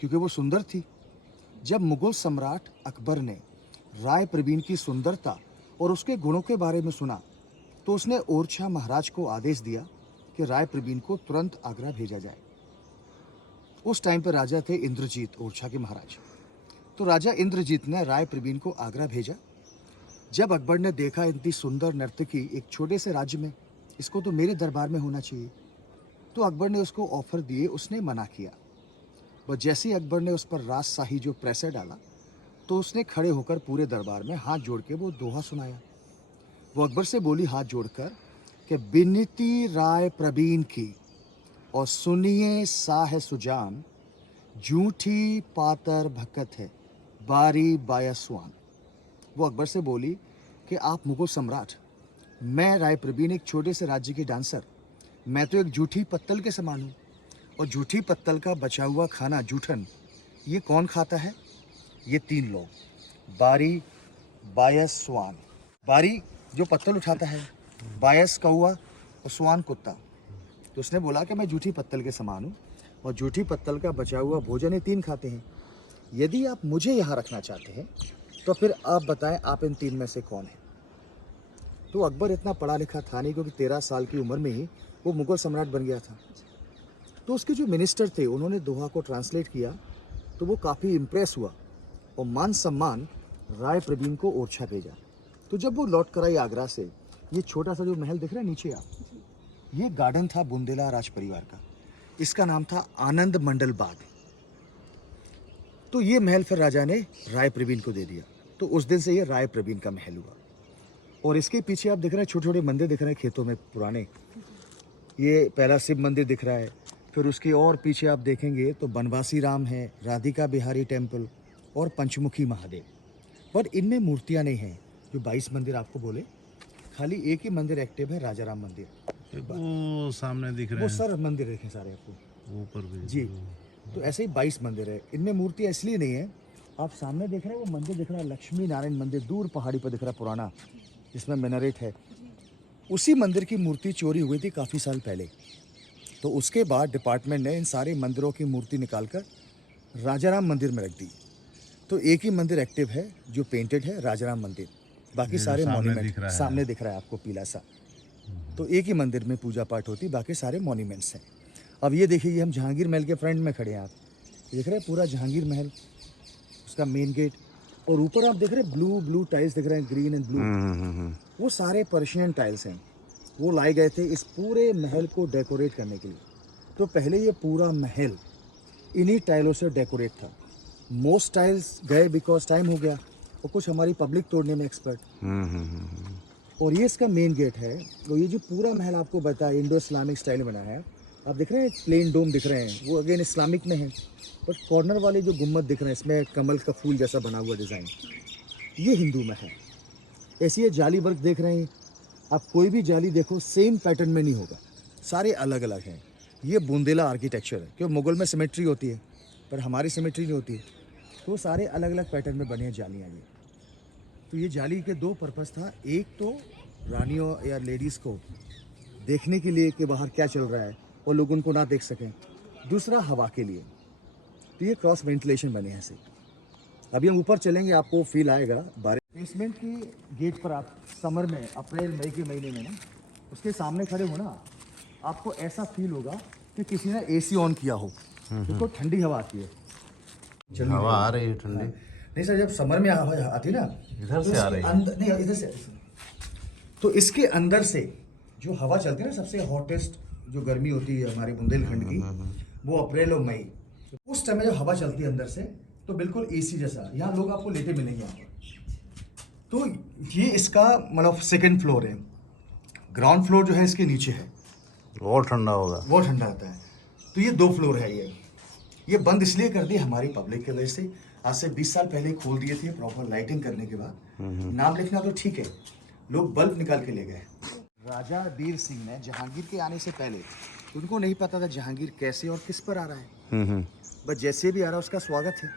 क्योंकि वो सुंदर थी। जब मुगल सम्राट अकबर ने राय प्रवीण की सुंदरता और उसके गुणों के बारे में सुना, तो उसने ओरछा महाराज को आदेश दिया कि राय प्रवीण को तुरंत आगरा भेजा जाए। उस टाइम पर राजा थे इंद्रजीत, ओरछा के महाराज। तो राजा इंद्रजीत ने राय प्रवीण को आगरा भेजा। जब अकबर ने देखा इतनी सुंदर नर्तकी एक छोटे से राज्य में, इसको तो मेरे दरबार में होना चाहिए, तो अकबर ने उसको ऑफर दिए, उसने मना किया। बस जैसे ही अकबर ने उस पर राजशाही जो प्रेशर डाला, तो उसने खड़े होकर पूरे दरबार में हाथ जोड़ के वो दोहा सुनाया। वो अकबर से बोली हाथ जोड़कर कि बिनती राय प्रवीण की और सुनिए साह सुजान, झूठी पातर भकत है बारी बायसवान। वो अकबर से बोली कि आप मुगल सम्राट, मैं राय प्रवीण एक छोटे से राज्य की डांसर, मैं तो एक झूठी पत्तल के समान हूँ, और झूठी पत्तल का बचा हुआ खाना जूठन ये कौन खाता है? ये 3 लोग, बारी, बायस, स्वान। बारी जो पत्तल उठाता है, बायस कौआ और स्वान कुत्ता। तो उसने बोला कि मैं झूठी पत्तल के समान हूँ और झूठी पत्तल का बचा हुआ भोजन ये 3 खाते हैं। यदि आप मुझे यहाँ रखना चाहते हैं तो फिर आप बताएं, आप इन तीन में से कौन है? तो अकबर इतना पढ़ा लिखा था नहीं, क्योंकि 13 साल की उम्र में ही वो मुगल सम्राट बन गया था। तो उसके जो मिनिस्टर थे उन्होंने दोहा को ट्रांसलेट किया, तो वो काफ़ी इम्प्रेस हुआ और मान सम्मान राय प्रवीण को ओरछा भेजा। तो जब वो लौट कर आई आगरा से, ये छोटा सा जो महल दिख रहा है नीचे आप, ये गार्डन था बुंदेला राज परिवार का। इसका नाम था आनंद मंडल बाग। तो ये महल फिर राजा ने राय प्रवीण को दे दिया। तो उस दिन से ये राय प्रवीण का महल हुआ। और इसके पीछे आप देख रहे हैं छोटे छोटे मंदिर दिख रहे हैं खेतों में पुराने। ये पहला शिव मंदिर दिख रहा है, फिर उसके और पीछे आप देखेंगे तो बनवासी राम है, राधिका बिहारी टेम्पल और पंचमुखी महादेव। पर इनमें मूर्तियां नहीं हैं। जो 22 मंदिर आपको बोले, खाली एक ही मंदिर एक्टिव है, राजा राम मंदिर। वो सामने दिख रहे वो हैं सर मंदिर देखें सारे आपको ऊपर भी जी। तो ऐसे ही 22 मंदिर है। इनमें मूर्तियाँ इसलिए नहीं है, आप सामने देख रहे हैं वो मंदिर दिख रहा है, लक्ष्मी नारायण मंदिर दूर पहाड़ी पर दिख रहा है पुराना, जिसमें मिनारेट है। उसी मंदिर की मूर्ति चोरी हुई थी काफ़ी साल पहले। तो उसके बाद डिपार्टमेंट ने इन सारे मंदिरों की मूर्ति निकालकर राजाराम मंदिर में रख दी। तो एक ही मंदिर एक्टिव है जो पेंटेड है, राजाराम मंदिर। बाकी सारे मॉन्यूमेंट सामने दिख रहा है आपको पीला सा। तो एक ही मंदिर में पूजा पाठ होती, बाकी सारे मॉन्यूमेंट्स हैं। अब ये देखिए, ये हम जहांगीर महल के फ्रंट में खड़े हैं। आप देख रहे हैं पूरा जहांगीर महल, उसका मेन गेट। और ऊपर आप देख रहे हैं ब्लू टाइल्स दिख रहे हैं, ग्रीन एंड ब्लू। वो सारे पर्शियन टाइल्स हैं। वो लाए गए थे इस पूरे महल को डेकोरेट करने के लिए। तो पहले ये पूरा महल इन्हीं टाइलों से डेकोरेट था। मोस्ट टाइल्स गए बिकॉज टाइम हो गया, और कुछ हमारी पब्लिक तोड़ने में एक्सपर्ट। और ये इसका मेन गेट है। तो ये जो पूरा महल आपको बताया इंडो इस्लामिक स्टाइल में बना है। आप दिख रहे हैं प्लेन डोम दिख रहे हैं, वो अगेन इस्लामिक में है। बट कॉर्नर वाले जो गुम्बद दिख रहे हैं, इसमें कमल का फूल जैसा बना हुआ डिज़ाइन, ये हिंदू में है। ऐसी ये जाली वर्क देख रहे हैं आप, कोई भी जाली देखो सेम पैटर्न में नहीं होगा, सारे अलग अलग हैं। ये बुंदेला आर्किटेक्चर है, क्योंकि मुगल में सिमेट्री होती है पर हमारी सिमेट्री नहीं होती है। तो सारे अलग अलग पैटर्न में बने हैं जालियाँ ये। तो ये जाली के दो पर्पज़ था, एक तो रानियों या लेडीज़ को देखने के लिए कि बाहर क्या चल रहा है और लोग उनको ना देख सकें, दूसरा हवा के लिए। तो ये क्रॉस वेंटिलेशन बने हैं ऐसे। अभी हम ऊपर चलेंगे, आपको फील आएगा बारिश। बेसमेंट की गेट पर आप समर में अप्रैल मई के महीने में ना उसके सामने खड़े हो ना, आपको ऐसा फील होगा कि किसी ने एसी ऑन किया हो, बिल्कुल ठंडी हवा आती है। हवा आ रही है ठंडी। नहीं सर, जब समर में हवा आती है ना, इधर से आ रही है, नहीं इधर से। तो इसके अंदर से जो हवा चलती है ना, सबसे हॉटेस्ट जो गर्मी होती है हमारे बुंदेलखंड की, वो अप्रैल और मई। उस टाइम में जब हवा चलती है अंदर से, तो बिल्कुल एसी जैसा। यहाँ लोग आपको लेटे मिलेंगे यहाँ पर। तो ये इसका मतलब सेकंड फ्लोर है। ग्राउंड फ्लोर जो है इसके नीचे है, और ठंडा होगा, वो ठंडा आता है। तो ये 2 फ्लोर है। ये बंद इसलिए कर दी हमारी पब्लिक की वजह से। आज से 20 साल पहले खोल दिए थे प्रॉपर लाइटिंग करने के बाद। नाम लिखना तो ठीक है, लोग बल्ब निकाल के ले गए। राजा वीर सिंह ने जहांगीर के आने से पहले, उनको नहीं पता था जहांगीर कैसे और किस पर आ रहा है, बस जैसे भी आ रहा है उसका स्वागत है।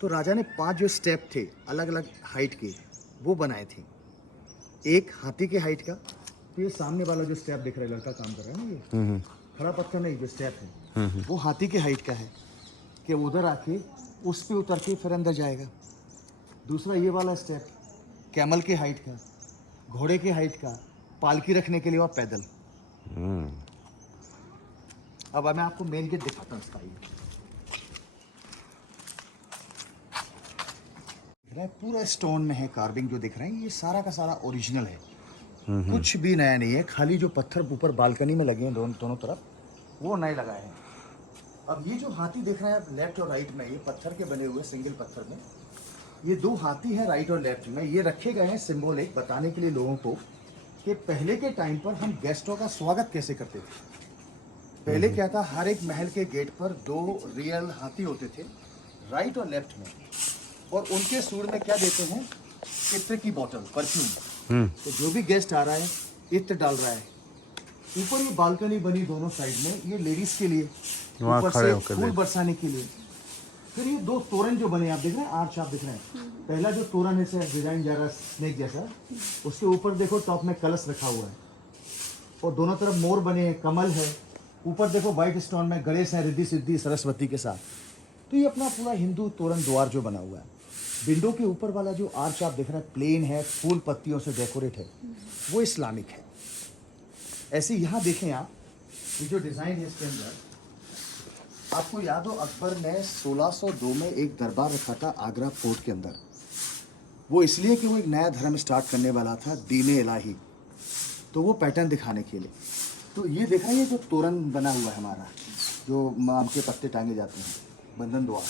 तो राजा ने 5 जो स्टेप थे अलग अलग हाइट के, वो बनाए थे। एक हाथी के हाइट का। तो ये सामने वाला जो स्टेप दिख रहा है, लड़का काम कर रहा है ना, ये खड़ा पत्थर नहीं, जो स्टेप है वो हाथी के हाइट का है कि उधर आके उस पे उतर के फिर अंदर जाएगा। दूसरा ये वाला स्टेप कैमल के हाइट का, घोड़े के हाइट का, पालकी रखने के लिए और पैदल। अब मैं आपको मेन गेट दिखाता हूँ इसका। ये पूरा स्टोन में है, कार्विंग जो दिख रहे हैं ये सारा का सारा ओरिजिनल है, कुछ भी नया नहीं है। खाली जो पत्थर ऊपर बालकनी में लगे हैं दोनों तरफ, वो नए लगाए हैं। अब ये जो हाथी दिख रहा है आप लेफ्ट और राइट में, ये पत्थर के बने हुए सिंगल पत्थर में, ये 2 हाथी हैं राइट और लेफ्ट में। ये रखे गए हैं सिंबॉलिक बताने के लिए लोगों को कि पहले के टाइम पर हम गेस्टों का स्वागत कैसे करते थे। पहले क्या था, हर एक महल के गेट पर 2 रियल हाथी होते थे राइट और लेफ्ट में, और उनके सूर में क्या देते हैं, इत्र की बोतल, परफ्यूम। तो जो भी गेस्ट आ रहा है इत्र डाल रहा है। ऊपर ये बालकनी बनी दोनों साइड में, ये लेडीज के लिए ऊपर से फूल बरसाने के लिए। फिर ये 2 तोरण जो बने आप देख रहे हैं, आर्च आप दिख रहे हैं। पहला जो तोरण है डिजाइन जा रहा है स्नेक जैसा, उसके ऊपर देखो टॉप में कलश रखा हुआ है, और दोनों तरफ मोर बने हैं, कमल है। ऊपर देखो व्हाइट स्टोन में गणेश है, रिद्धि सिद्धि सरस्वती के साथ। तो ये अपना पूरा हिंदू तोरण द्वार जो बना हुआ है। विंडो के ऊपर वाला जो आर्च आप देख रहे हैं प्लेन है, फूल पत्तियों से डेकोरेट है, वो इस्लामिक है। ऐसे यहाँ देखें आप, ये जो डिज़ाइन है इसके अंदर, आपको याद हो अकबर ने 1602 में एक दरबार रखा था आगरा फोर्ट के अंदर। वो इसलिए कि वो एक नया धर्म स्टार्ट करने वाला था, दीन इलाही, तो वो पैटर्न दिखाने के लिए। तो ये देख रहे हैं, ये जो तोरण बना हुआ है हमारा, जो आम के पत्ते टांगे जाते हैं, बंधन द्वार,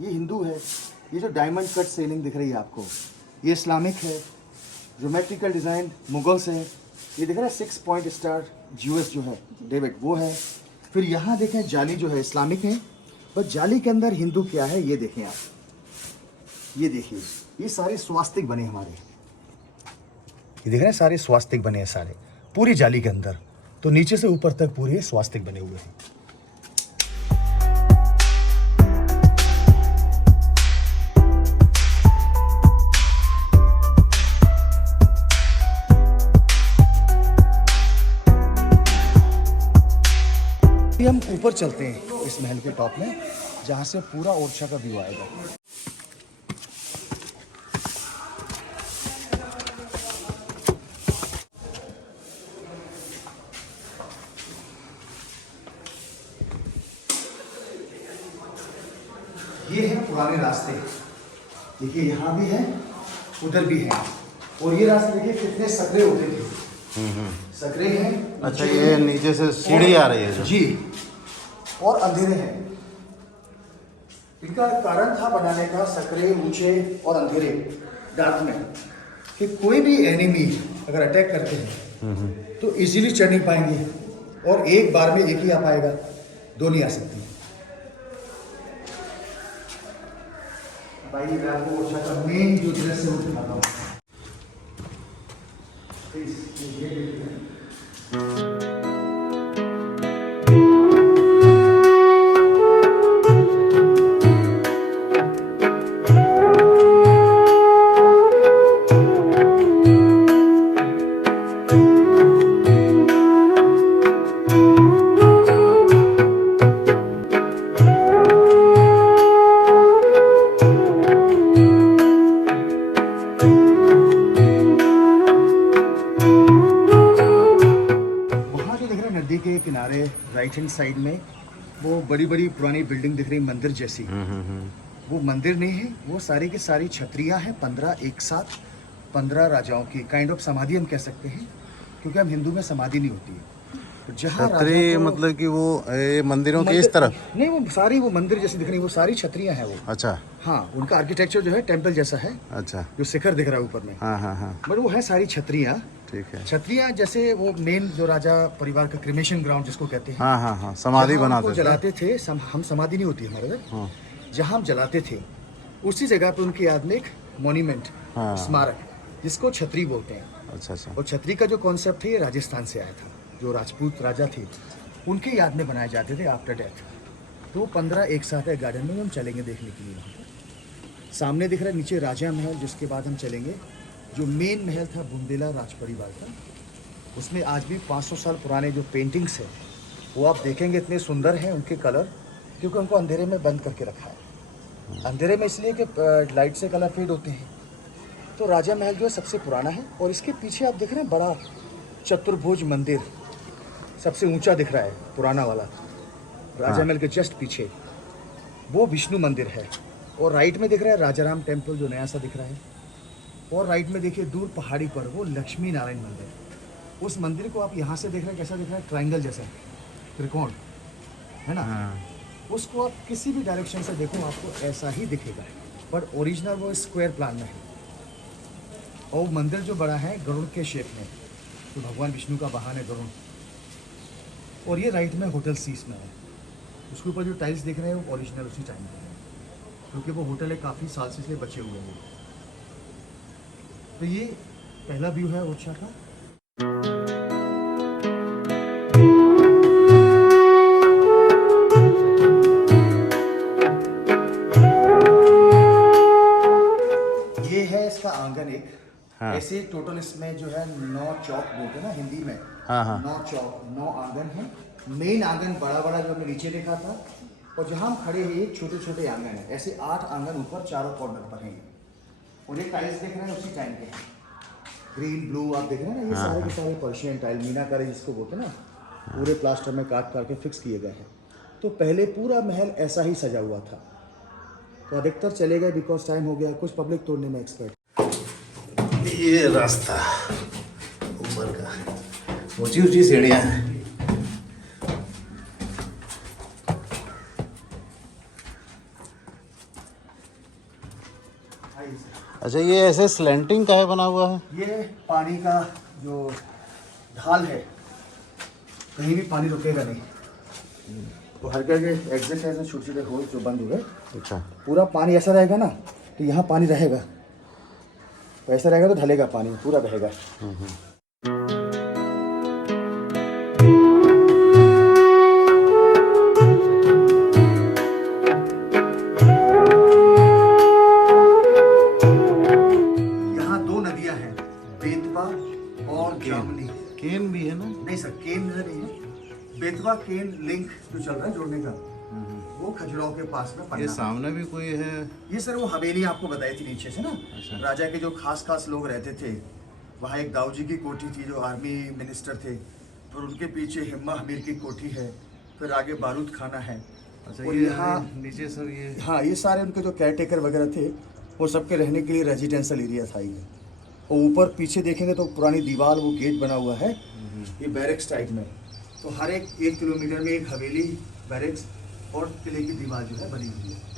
ये हिंदू है। ये जो डायमंड कट सेलिंग दिख रही है आपको, ये इस्लामिक है। ज्योमेट्रिकल डिज़ाइन मुगल्स है। ये दिख रहा है 6 पॉइंट स्टार जीएस जो है डेविड, वो है। फिर यहाँ देखें जाली जो है इस्लामिक है, बस जाली के अंदर हिंदू क्या है ये देखें आप, ये देखिए, ये सारे स्वास्तिक बने हमारे, ये देख रहे हैं सारे स्वास्तिक बने हैं सारे पूरी जाली के अंदर। तो नीचे से ऊपर तक पूरे स्वास्तिक बने हुए हैं। हम ऊपर चलते हैं इस महल के टॉप में, जहाँ से पूरा ओरछा का व्यू आएगा। ये है पुराने रास्ते, देखिए यहाँ भी है, उधर भी है। और ये रास्ते देखिए कितने सकरे होते थे, सकरे हैं। अच्छा, ये नीचे से सीढ़ी आ रही है जो? जी, और अंधेरे हैं। इनका कारण था बनाने का सकरे ऊंचे और अंधेरे, डार्क में, कि कोई भी एनिमी अगर अटैक करते हैं तो इजीली चढ़ नहीं पाएंगे, और एक बार में एक ही आ पाएगा, दो नहीं आ सकती। भाई मैं आपको ओरछा का मेन जो दृश्य है वो दिखाता हूँ। के किनारे राइट हैंड साइड में वो बड़ी बड़ी पुरानी बिल्डिंग दिख रही, मंदिर जैसी। वो मंदिर नहीं है, वो सारी की सारी छतरियां हैं, 15 एक साथ, 15 राजाओं की काइंड ऑफ समाधि हम कह सकते हैं, क्योंकि हम हिंदू में समाधि नहीं होती है। तो जहाँ छतरी मतलब कि वो मंदिरों के इस तरफ नहीं, वो सारी वो मंदिर जैसी दिख रही, वो सारी छतरियां हैं वो। अच्छा, हाँ, उनका आर्किटेक्चर जो है टेम्पल जैसा है। अच्छा, जो शिखर दिख रहा है ऊपर में, हाँ हाँ हाँ, बट वो है सारी छतरियां। ठीक है। छतरियां जैसे वो मेन जो राजा परिवार का क्रिमेशन ग्राउंड जिसको कहते हैं, हाँ हाँ हाँ, समाधि बनाते थे। जलाते थे, हम समाधि नहीं होती हमारे उधर, हाँ। जहाँ हम जलाते थे उसी जगह पे उनकी याद में एक मॉन्यूमेंट, हाँ। स्मारक, जिसको छतरी बोलते हैं। अच्छा अच्छा, और छतरी का जो कॉन्सेप्ट है ये राजस्थान से आया था, जो राजपूत राजा थे उनके याद में बनाए जाते थे आफ्टर डेथ। तो 15 एक साथ है गार्डन में, हम चलेंगे देखने के लिए वहाँ पर। सामने दिख रहा है नीचे राजा महल, जिसके बाद हम चलेंगे जो मेन महल था बुंदेला राज परिवार का, उसमें आज भी 500 साल पुराने जो पेंटिंग्स हैं वो आप देखेंगे, इतने सुंदर हैं उनके कलर, क्योंकि उनको अंधेरे में बंद करके रखा है। अंधेरे में इसलिए कि लाइट से कलर फेड होते हैं। तो राजा महल जो है सबसे पुराना है, और इसके पीछे आप देख रहे हैं बड़ा चतुर्भुज मंदिर सबसे ऊंचा दिख रहा है, पुराना वाला राजा महल के जस्ट पीछे वो विष्णु मंदिर है। और राइट में दिख रहा है राजाराम टेम्पल जो नया सा दिख रहा है। और राइट में देखिए दूर पहाड़ी पर वो लक्ष्मी नारायण मंदिर। उस मंदिर को आप यहाँ से देख रहे हैं, कैसा दिख रहा है, ट्रायंगल जैसा, त्रिकोण है ना। उसको आप किसी भी डायरेक्शन से देखो आपको ऐसा ही दिखेगा, बट ओरिजिनल वो स्क्वायर प्लान में है। और वो मंदिर जो बड़ा है गरुड़ के शेप में, तो भगवान विष्णु का वाहन है गरुड़। और ये राइट में होटल सीस में है, उसके ऊपर जो टाइल्स देख रहे हैं वो ओरिजिनल उसी टाइम के हैं, क्योंकि वो होटल है काफ़ी साल से इसलिए बचे हुए हैं। तो ये पहला व्यू है ओरछा का। ये है इसका आंगन एक। हाँ। ऐसे टोटल इसमें जो है 9 चौक बोलते हैं ना हिंदी में। हाँ हाँ, 9 चौक, 9 आंगन है। मेन आंगन बड़ा बड़ा जो हमने नीचे देखा था, और जहाँ हम खड़े हैं ये छोटे छोटे आंगन है। ऐसे 8 आंगन ऊपर चारों कॉर्नर पर हैं। और ये टाइल्स देख रहे हैं उसी टाइम के हैं। ग्रीन ब्लू आप देख रहे हैं ना, ये सारे के सारे पर्शियन टाइल मीनाकारी जिसको बोलते हैं ना, पूरे प्लास्टर में काट काट के फिक्स किए गए हैं। तो पहले पूरा महल ऐसा ही सजा हुआ था, तो अधिकतर चले गए बिकॉज टाइम हो गया, कुछ पब्लिक तोड़ने में एक्सपर्ट। ये रास्ता ऊपर का, ऊंची ऊंची सीढ़ियाँ हैं। अच्छा, ये ऐसे स्लैंटिंग का है बना हुआ है? ये पानी का जो ढाल है, कहीं भी पानी रुकेगा नहीं। तो हर जगह एग्जिट है, छोटे छोटे होल जो बंद हुए। अच्छा, पूरा पानी ऐसा रहेगा ना, तो यहाँ पानी रहेगा, तो ऐसा रहेगा तो ढलेगा पानी, पूरा बहेगा। यहाँ दो नदियाँ हैं, बेतवा और जामनी। केन भी है ना? नहीं सर, केन नजर नहीं है। बेतवा केन लिंक जो चल रहा है जोड़ने का, वो खजुराहो के पास में ये पन्ना। सामने भी कोई है? ये सर वो हवेली आपको बताई थी नीचे से ना, अच्छा। राजा के जो खास खास लोग रहते थे, वहाँ एक दाऊ जी की कोठी थी जो आर्मी मिनिस्टर थे, फिर उनके पीछे हिम्मा हमीर की कोठी है, फिर आगे बारूद खाना है। अच्छा, और ये यहाँ नीचे सर ये हाँ, ये सारे उनके जो केयर टेकर वगैरह थे, वो सबके रहने के लिए रेजिडेंशियल एरिया था ये। और ऊपर पीछे देखेंगे तो पुरानी दीवार, वो गेट बना हुआ है, ये बैरिक्स टाइप में। तो हर एक 1 किलोमीटर में एक हवेली, बैरिक्स और किले की दीवार जो है बनी हुई है।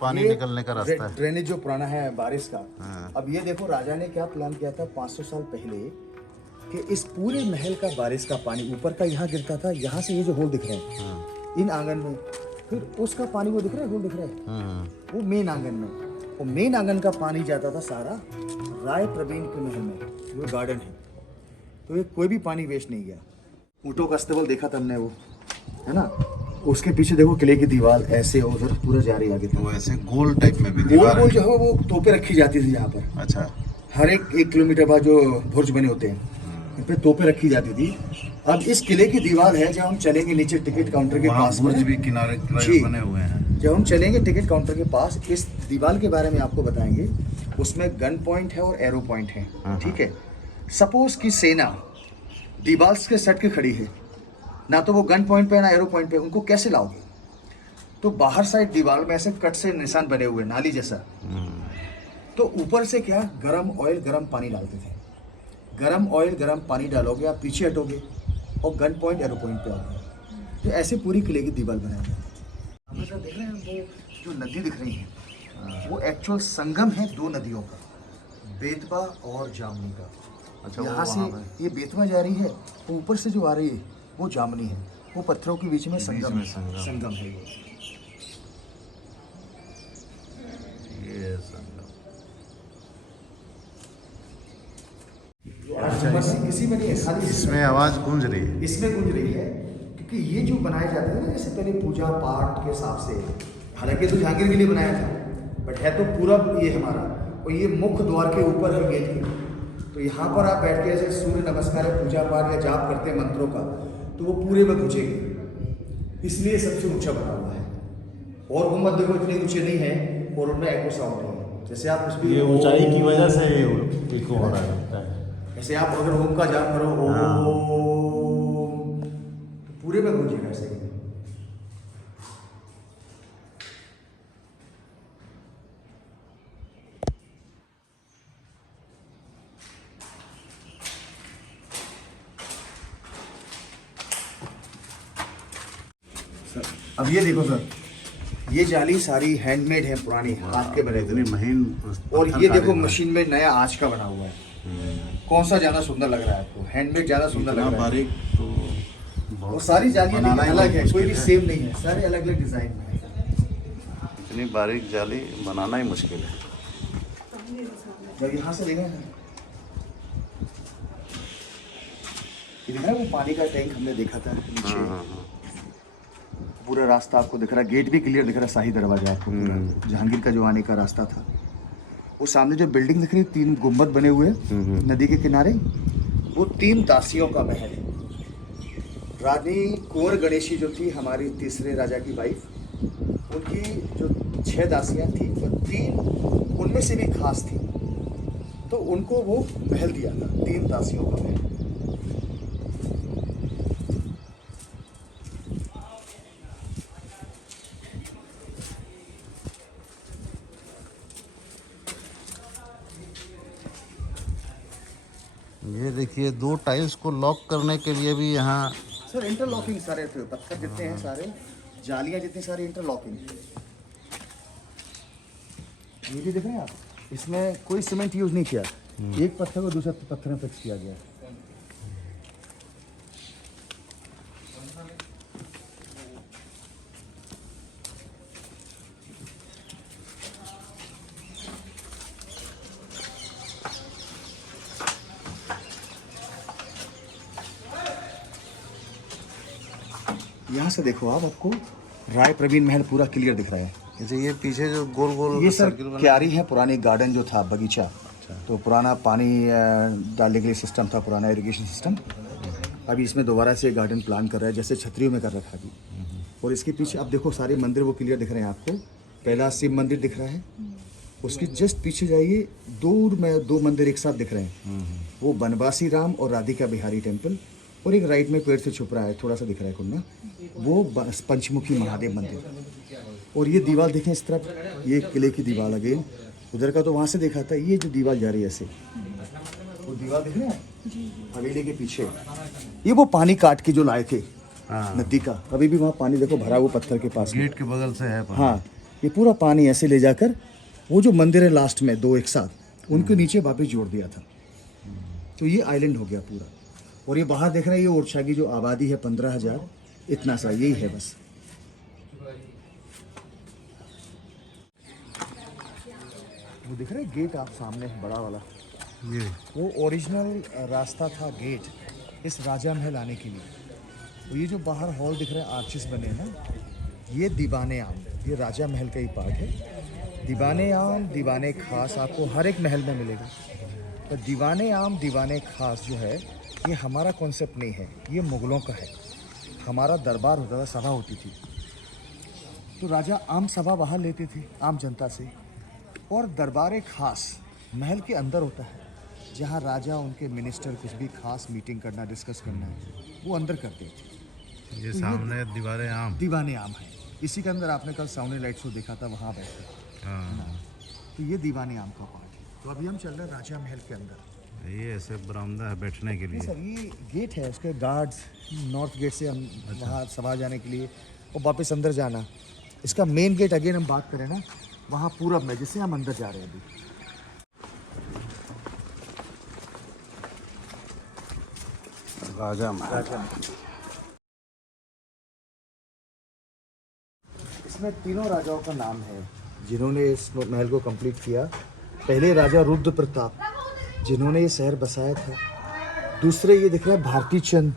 पानी ये निकलने का रास्ता है। ड्रेनेज जो पुराना है बारिश का। हाँ। अब ये देखो राजा ने क्या प्लान किया था 500 साल पहले, कि इस पूरे महल का बारिश का पानी ऊपर का यहाँ गिरता था, यहाँ से ये जो होल दिख रहे हैं इन आंगन में, फिर उसका पानी वो दिख रहा है, होल दिख रहा है, वो मेन आंगन में, वो मेन आंगन का पानी जाता था सारा राय प्रवीण के महल में, वो गार्डन है। तो ये कोई भी पानी वेस्ट नहीं गया। ऊँटों का अस्तबल देखा था हमने, वो है ना, उसके पीछे देखो किले की दीवार ऐसे उधर पूरा जा रही है आगे। वो ऐसे गोल टाइप में भी गोल दीवार गोल है। जो है वो तोपें रखी जाती थी यहाँ पर। अच्छा, हर एक 1 किलोमीटर बाद जो बुर्ज बने होते हैं, इन पे तोपें रखी जाती थी। अब इस किले की दीवार है, जब हम चलेंगे नीचे टिकट काउंटर के वहाँ पास बुर्ज में, भी किनारे जी। किनारे बने हुए हैं। जब हम चलेंगे टिकट काउंटर के पास, इस दीवार के बारे में आपको बताएंगे। उसमें गन पॉइंट है और एरो पॉइंट है, ठीक है। सपोज की सेना दीवार के सट के खड़ी है, ना तो वो गन पॉइंट पे ना एरो पॉइंट पे, उनको कैसे लाओगे? तो बाहर साइड दीवार में ऐसे कट से निशान बने हुए, नाली जैसा। तो ऊपर से क्या, गरम ऑयल गरम पानी डालते थे। गरम ऑयल गरम पानी डालोगे, आप पीछे हटोगे और गन पॉइंट एरो पॉइंट पे आओगे। तो ऐसे पूरी किले की दीवार बनाई है। हमेशा देख रहे हैं वो जो नदी दिख रही है, वो एक्चुअल संगम है 2 नदियों का, बेतवा और जामनी का। अच्छा, वो यहाँ से वहाँ पे। ये बेतवा जा रही है, वो ऊपर से जो आ रही है वो जामनी है, वो पत्थरों के बीच में संगम में संगम। संगम है ये। ये संगम। इसी में नहीं है, खाली इसमें आवाज गूंज रही है। इसमें गूंज रही है, क्योंकि ये जो बनाए जाते थे ना, जैसे पहले पूजा पाठ के हिसाब से, हालांकि तो जहांगीर के लिए बनाया था, बट है तो पूरा ये हमारा। और ये मुख्य द्वार के ऊपर है गेट के, तो यहाँ पर आप बैठ के ऐसे सूर्य नमस्कार या पूजा पाठ या जाप करते हैं मंत्रों का, तो वो पूरे में घुसेंगे, इसलिए सबसे ऊंचा बना हुआ है। और गुम्बद देखो इतने ऊंचे नहीं है, और उनमें एको साउंड नहीं है। जैसे आप उसकी ये ऊंचाई की वजह से इको हो रहा है। जैसे आप अगर ओम का जाप करो, ओम, हाँ। तो पूरे में गूंजेगा ऐसे ही। अब ये देखो सर, ये जाली सारी हैंडमेड है, पुरानी हाथ के बने इतनी हुए। महीन और पत्थर ये का देखो डिजाइन। मशीन में नया आज का बना हुआ है। कौन सा ज्यादा सुंदर लग रहा है आपको? हैंडमेड ज्यादा सुंदर इतना लग रहा है? बारीक तो और सारी जालियाँ बनाना लेकिन ही अलग है, बहुत कोई भी मुश्किल सेम नहीं है, सारे अलग अलग डिजाइन में है। इतनी बारीक जाली बनाना ही मुश्किल है। जब यहाँ से देखा है, ये दिख रहा है वो पानी का टैंक हमने देखा था नीचे, पूरा रास्ता आपको दिख रहा है, गेट भी क्लियर दिख रहा है, शाही दरवाजा आपको पूरा जहांगीर का जो आने का रास्ता था। वो सामने जो बिल्डिंग दिख रही है, 3 गुम्बद बने हुए हैं नदी के किनारे, वो 3 दासियों का महल है। रानी कुंवर गणेशी जो थी हमारी तीसरे राजा की वाइफ, उनकी जो 6 दासियां थी, वो 3 उनमें से भी खास थी, तो उनको वो महल दिया था, 3 दासियों का महल। ये देखिए 2 टाइल्स को लॉक करने के लिए भी यहाँ सर इंटरलॉकिंग सारे थे, पत्थर जितने हैं सारे, जालियां जितनी सारी इंटरलॉकिंग। ये भी देख रहे हैं आप, इसमें कोई सीमेंट यूज नहीं किया, एक पत्थर को दूसरे पत्थर में फिक्स किया गया। यहाँ से देखो आप, आपको राय प्रवीण महल पूरा क्लियर दिख रहा है। जैसे ये पीछे जो गोल गोल ये सर सर्किल बना क्यारी है, पुरानी गार्डन जो था बगीचा, तो पुराना पानी डालने के लिए सिस्टम था, पुराना इरिगेशन सिस्टम। अभी इसमें दोबारा से गार्डन प्लान कर रहा है, जैसे छतरियों में कर रखा अभी। और इसके पीछे आप देखो सारे मंदिर वो क्लियर दिख रहे हैं आपको। पहला शिव मंदिर दिख रहा है, उसके जस्ट पीछे जाइए, दूर में 2 मंदिर एक साथ दिख रहे हैं, वो बनवासी राम और राधिका बिहारी टेम्पल। और एक राइट में पेड़ से छुप रहा है, थोड़ा सा दिख रहा है कुंडा, वो पंचमुखी महादेव मंदिर। और ये दीवार देखें इस तरफ, ये किले की दीवार अगेन, उधर का तो वहाँ से देखा था, ये जो दीवार जा रही है ऐसे, वो दीवार दिख रहे हैं हवेली के पीछे, ये वो पानी काट के जो लाए थे नदी का, अभी भी वहाँ पानी देखो भरा हुआ पत्थर के पास में। गेट के बगल से है पानी। हाँ, ये पूरा पानी ऐसे ले जाकर वो जो मंदिर है लास्ट में 2 एक साथ, उनके नीचे वापस जोड़ दिया था, तो ये आइलैंड हो गया पूरा। और ये बाहर देख रहे हैं, ये ओरछा की जो आबादी है 15,000, इतना सा यही है बस। वो दिख रहा है गेट आप सामने बड़ा वाला, ये वो ओरिजिनल रास्ता था गेट इस राजा महल आने के लिए। तो ये जो बाहर हॉल दिख रहा है, आर्चिस बने हैं ना, ये दीवाने आम, ये राजा महल का ही पार्ट है। दीवाने आम, दीवाने खास आपको हर एक महल में मिलेगा, पर दीवाने आम, दीवाने खास जो है, ये हमारा कॉन्सेप्ट नहीं है, ये मुगलों का है। हमारा दरबार होता था, सभा होती थी, तो राजा आम सभा बाहर लेते थे आम जनता से, और दरबार खास महल के अंदर होता है, जहाँ राजा उनके मिनिस्टर कुछ भी खास मीटिंग करना, डिस्कस करना है, वो अंदर करते थे। ये सामने दीवारें आम। दीवाने आम है, इसी के अंदर आपने कल सामने लाइट शो देखा था, वहाँ बैठे। हाँ, तो ये दीवाने आम का पार्ट है। तो अभी हम चल रहे हैं राजा महल के अंदर। ये ऐसे बरामदा है बैठने के नहीं लिए। सर, ये गेट है, उसके गार्ड्स नॉर्थ गेट से हम वहाँ सभा जाने के लिए और वापस अंदर जाना। इसका मेन गेट अगेन हम बात करें ना, वहाँ पूरब में, जिससे हम अंदर जा रहे हैं अभी। राजा महल। इसमें तीनों राजाओं का नाम है जिन्होंने इस महल को कंप्लीट किया। पहले राजा रुद्र प्रताप, जिन्होंने ये शहर बसाया था। दूसरे ये दिख रहा है भारती चंद,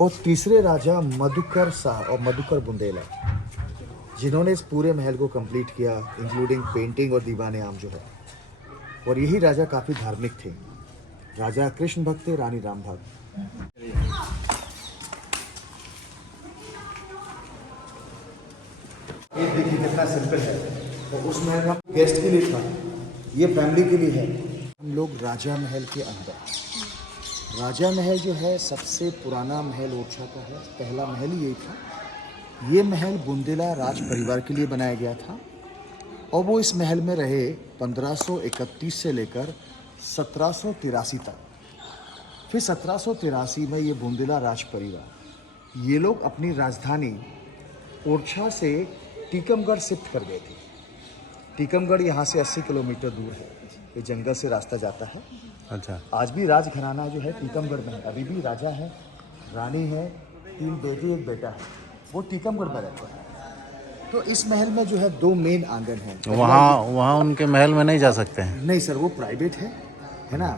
और तीसरे राजा मधुकर शाह और मधुकर बुंदेला, जिन्होंने इस पूरे महल को कंप्लीट किया, इंक्लूडिंग पेंटिंग और दीवाने आम जो है। और यही राजा काफ़ी धार्मिक थे, राजा कृष्ण भक्त थे, रानी राम भक्त। ये देखिए कितना सिंपल है, तो उस महल का गेस्ट के लिए था, ये फैमिली के लिए है। हम लोग राजा महल के अंदर, राजा महल जो है सबसे पुराना महल ओरछा का है, पहला महल ही यही था। ये महल बुंदेला राज परिवार के लिए बनाया गया था, और वो इस महल में रहे 1531 से लेकर 1783 तक। फिर 1783 में ये बुंदेला राज परिवार, ये लोग अपनी राजधानी ओरछा से टीकमगढ़ शिफ्ट कर गए थे। टीकमगढ़ यहाँ से 80 किलोमीटर दूर है, ये जंगल से रास्ता जाता है। अच्छा, आज भी राजघराना जो है टीकमगढ़ में है, अभी भी राजा है, रानी है, 3 बेटी 1 बेटा है, वो टीकमगढ़ में रहता है। तो इस महल में जो है 2 मेन आंगन हैं। वहाँ उनके महल में नहीं जा सकते हैं? नहीं सर, वो प्राइवेट है ना,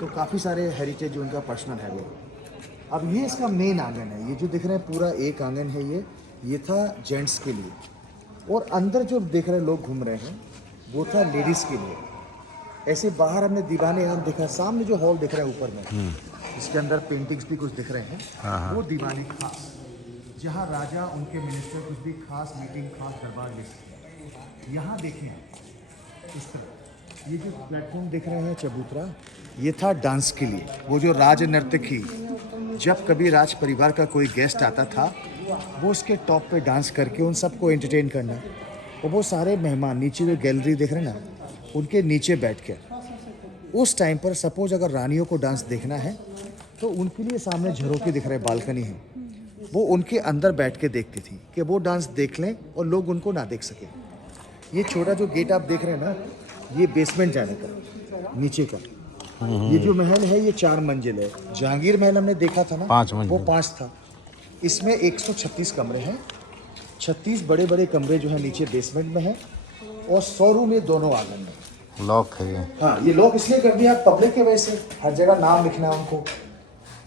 तो काफ़ी सारे हेरिटेज उनका पर्सनल है वो। अब ये इसका मेन आंगन है, ये जो दिख रहे हैं पूरा एक आंगन है ये था जेंट्स के लिए, और अंदर जो देख रहे हैं लोग घूम रहे हैं वो था लेडीज़ के लिए। ऐसे बाहर हमने दीवाने हम दिखा, सामने जो हॉल दिख रहा है ऊपर में, इसके अंदर पेंटिंग्स भी कुछ दिख रहे हैं, वो दीवाने खास, जहाँ राजा उनके मिनिस्टर कुछ भी खास मीटिंग खास दरबार ले सकते हैं। यहाँ देखें इस तरह ये जो प्लेटफॉर्म देख रहे हैं चबूतरा, ये था डांस के लिए। वो जो राज नर्तकी, जब कभी राज परिवार का कोई गेस्ट आता था वो उसके टॉप पे डांस करके उन सबको एंटरटेन करना, और वो सारे मेहमान नीचे जो गैलरी देख रहे हैं ना, उनके नीचे बैठ कर उस टाइम पर सपोज अगर रानियों को डांस देखना है तो उनके लिए सामने झरोके दिख रहे बालकनी है, वो उनके अंदर बैठ के देखती थी कि वो डांस देख लें और लोग उनको ना देख सकें। ये छोटा जो गेट आप देख रहे हैं ना, ये बेसमेंट जाने का नीचे का। ये जो महल है ये 4 मंजिल है। जहांगीर महल हमने देखा था ना, 5 मंजिल, वो 5 था। इसमें 136 कमरे हैं, 36 बड़े बड़े कमरे जो है नीचे बेसमेंट में है, और 100 रूम ये दोनों आंगन में। लॉक है ये? हाँ, ये लॉक इसलिए कर दिया पब्लिक के वजह से, हर जगह नाम लिखना है उनको,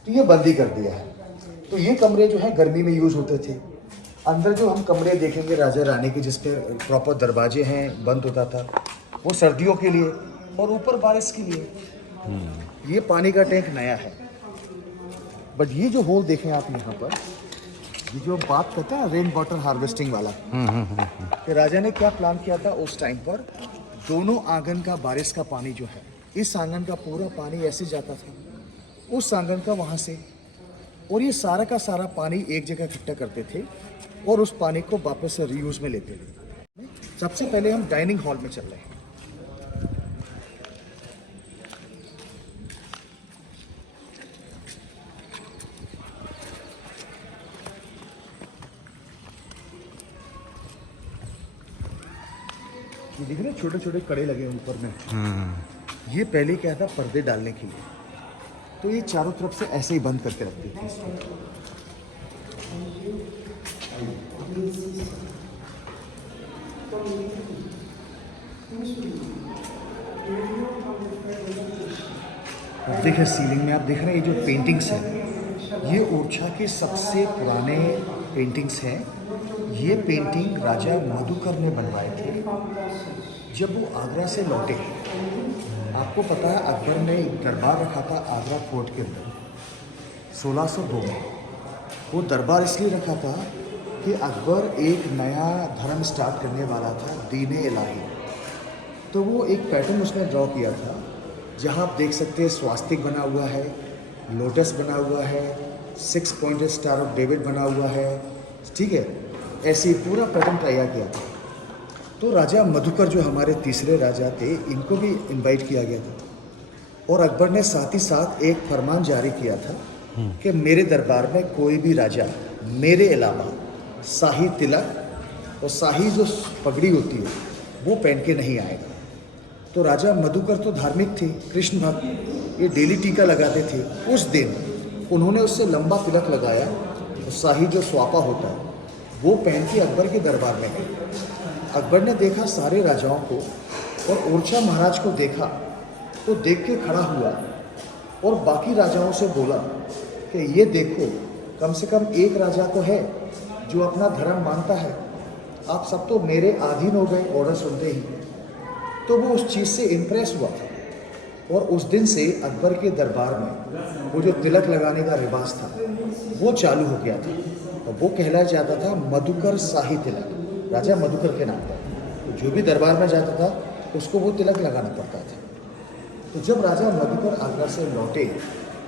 तो ये बंदी कर दिया है। तो ये कमरे जो है गर्मी में यूज़ होते थे। अंदर जो हम कमरे देखेंगे राजा रानी के, जिसके प्रॉपर दरवाजे हैं, बंद होता था, वो सर्दियों के लिए, और ऊपर बारिश के लिए। ये पानी का टैंक नया है। बट ये जो होल देखें आप यहाँ पर, ये जो बात करते हैं रेन वाटर हार्वेस्टिंग वाला, कि राजा ने क्या प्लान किया था उस टाइम पर, दोनों आंगन का बारिश का पानी जो है, इस आंगन का पूरा पानी ऐसे जाता था उस आंगन का वहाँ से, और ये सारा का सारा पानी एक जगह इकट्ठा करते थे और उस पानी को वापस से रीयूज में लेते थे। सबसे पहले हम डाइनिंग हॉल में चल रहे हैं। ये दिख रहे हैं छोटे छोटे कड़े लगे हैं ऊपर में, ये पहले क्या था पर्दे डालने के लिए, तो ये चारों तरफ से ऐसे ही बंद करके रखते थे इसको। अब देखिए सीलिंग में आप देख रहे हैं ये जो पेंटिंग्स हैं, ये ओरछा के सबसे पुराने पेंटिंग्स हैं। ये पेंटिंग राजा मधुकर ने बनवाए थे जब वो आगरा से लौटे। आपको पता है अकबर ने एक दरबार रखा था आगरा फोर्ट के अंदर 1602 में। वो दरबार इसलिए रखा था कि अकबर एक नया धर्म स्टार्ट करने वाला था, दीन इलाही। तो वो एक पैटर्न उसने ड्रॉ किया था, जहाँ आप देख सकते हैं स्वास्तिक बना हुआ है, लोटस बना हुआ है, 6 पॉइंटेड स्टार ऑफ डेविड बना हुआ है, ठीक है, ऐसे ही पूरा पैटर्न तैयार किया था। तो राजा मधुकर जो हमारे तीसरे राजा थे, इनको भी इनवाइट किया गया था, और अकबर ने साथ ही साथ एक फरमान जारी किया था कि मेरे दरबार में कोई भी राजा मेरे अलावा शाही तिलक और शाही जो पगड़ी होती है वो पहन के नहीं आएगा। तो राजा मधुकर तो धार्मिक थे, कृष्ण भक्त, ये डेली टीका लगाते थे। उस दिन उन्होंने उससे लंबा तिलक लगाया, तो शाही जो स्वापा होता है वो पहन के अकबर के दरबार में गए। अकबर ने देखा सारे राजाओं को, और ओरछा महाराज को देखा, तो देख के खड़ा हुआ और बाकी राजाओं से बोला कि ये देखो, कम से कम एक राजा तो है जो अपना धर्म मानता है, आप सब तो मेरे अधीन हो गए ऑर्डर सुनते ही। तो वो उस चीज़ से इम्प्रेस हुआ था, और उस दिन से अकबर के दरबार में वो जो तिलक लगाने का रिवाज था वो चालू हो गया था, और वो कहलाया जाता था मधुकर शाही तिलक, राजा मधुकर के नाम पर। तो जो भी दरबार में जाता था उसको वो तिलक लगाना पड़ता था। तो जब राजा मधुकर आगरा से लौटे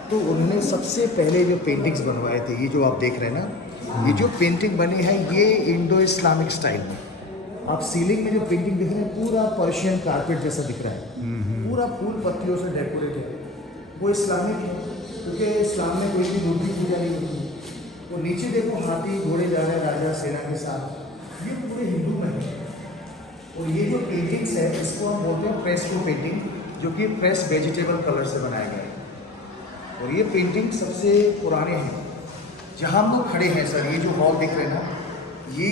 तो उन्होंने सबसे पहले जो पेंटिंग्स बनवाए थे, ये जो आप देख रहे हैं ना, ये जो पेंटिंग बनी है ये इंडो इस्लामिक स्टाइल में। आप सीलिंग में जो पेंटिंग दिख रहे हैं पूरा पर्शियन कारपेट जैसा दिख रहा है, पूरा फूल पत्तियों से डेकोरेटेड है, वो इस्लामिक है, क्योंकि इस्लाम में कोई भी मूर्ति पूजा नहीं होती। तो नीचे देखो हाथी घोड़े जा रहे हैं राजा सेना के साथ, ये पूरे हिंदू में है। और ये जो पेंटिंग्स है इसको हम बोलते हैं प्रेस को पेंटिंग, जो कि प्रेस वेजिटेबल कलर से बनाया गया है। और ये पेंटिंग सबसे पुराने हैं, जहाँ हम लोग खड़े हैं सर, ये जो हॉल दिख रहे हैं ना, ये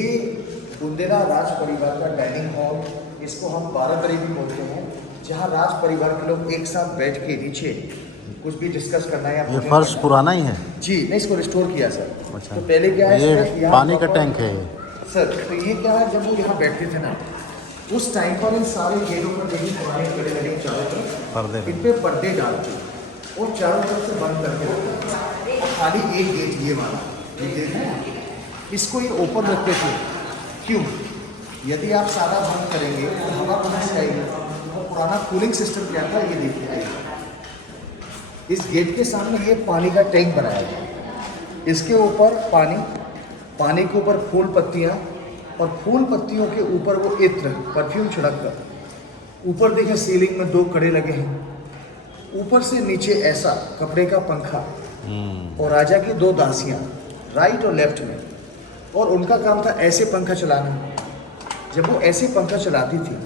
बुंदेला राज परिवार का डाइनिंग हॉल, इसको हम 12 भी बोलते हैं, जहाँ राज परिवार के लोग एक साथ बैठ के नीचे कुछ भी डिस्कस करना है या ये फर्श पुराना ही है। जी नहीं, इसको रिस्टोर किया सर। अच्छा। तो पहले क्या है ये सर, यहाँ पानी का टैंक है ये। सर, तो ये क्या है, जब वो यहाँ बैठते थे ना, उस टाइम पर इन सारे गेटों पर देखिए पुराने कड़े लगे चारों तरफ, पर्दे इन पे पर्दे डालते और चारों तरफ से बंद करके रखते, और खाली एक गेट ये वाला, ये देख रहे हैं, इसको ये ओपन रखते थे। क्यों? यदि आप सादा बंद करेंगे तो हवा कहाँ से आएगी, और पुराना कूलिंग सिस्टम क्या था ये देखिए आएगा। इस गेट के सामने ये पानी का टैंक बनाया गया, इसके ऊपर पानी के ऊपर फूल पत्तियाँ, और फूल पत्तियों के ऊपर वो इत्र परफ्यूम छिड़क कर, ऊपर देखें सीलिंग में 2 कड़े लगे हैं, ऊपर से नीचे ऐसा कपड़े का पंखा, और राजा की 2 दासियाँ राइट और लेफ्ट में, और उनका काम था ऐसे पंखा चलाना। जब वो ऐसे पंखा चलाती थी,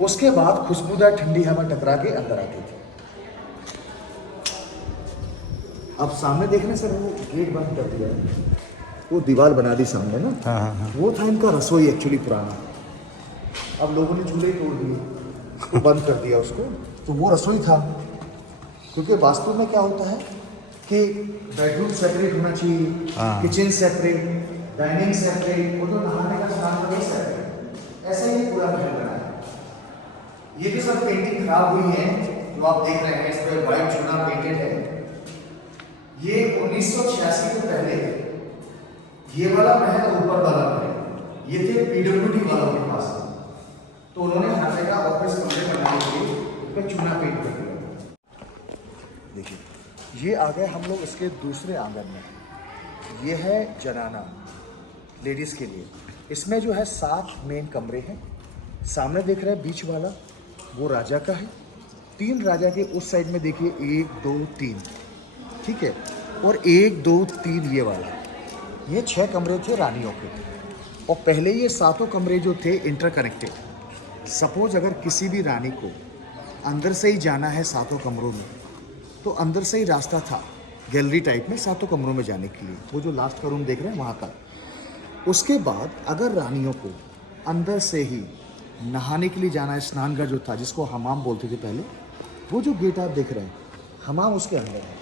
उसके बाद खुशबूदार ठंडी हवा टकरा के अंदर आती थी। अब सामने देख रहे हैं सर, वो गेट बंद कर दिया, वो दीवार बना दी सामने ना, हाँ। वो था इनका रसोई एक्चुअली पुराना। अब लोगों ने चूल्हे तोड़ दिए, तो बंद कर दिया उसको, तो वो रसोई था। क्योंकि वास्तु में क्या होता है कि बेडरूम सेपरेट होना चाहिए, हाँ। किचन सेपरेट, डाइनिंग सेपरेट, वो तो नहाने का स्थान तो नहीं सेपरेट। ऐसा ही पूरा महल बना है। ये जो सब पेंटिंग खराब हुई है, जो आप देख रहे हैं, इस पर व्हाइट चूना पेंटेड है, ये 1986 के पहले ये वाला महल, ऊपर वाला महल, ये थे पीडब्ल्यूडी वालों के पास, तो उन्होंने हर जगह ऑफिस कमरे बनाने के लिए उस पर चूना पेंट कर दिया। देखिए, ये आ गए हम लोग इसके दूसरे आंगन में। ये है जनाना, लेडीज़ के लिए। इसमें जो है 7 मेन कमरे हैं। सामने देख रहे हैं बीच वाला, वो राजा का है। 3 राजा के उस साइड में देखिए, 1 2 3, ठीक है, और 1 2 3 ये वाला। ये 6 कमरे थे रानियों के, और पहले ये 7 कमरे जो थे इंटरकनेक्टेड। सपोज अगर किसी भी रानी को अंदर से ही जाना है 7 कमरों में, तो अंदर से ही रास्ता था गैलरी टाइप में 7 कमरों में जाने के लिए, वो जो लास्ट का रूम देख रहे हैं वहाँ तक। उसके बाद अगर रानियों को अंदर से ही नहाने के लिए जाना है, स्नानघर जो था जिसको हमाम बोलते थे पहले, वो जो गेट आप देख रहे हैं, हमाम उसके अंदर है,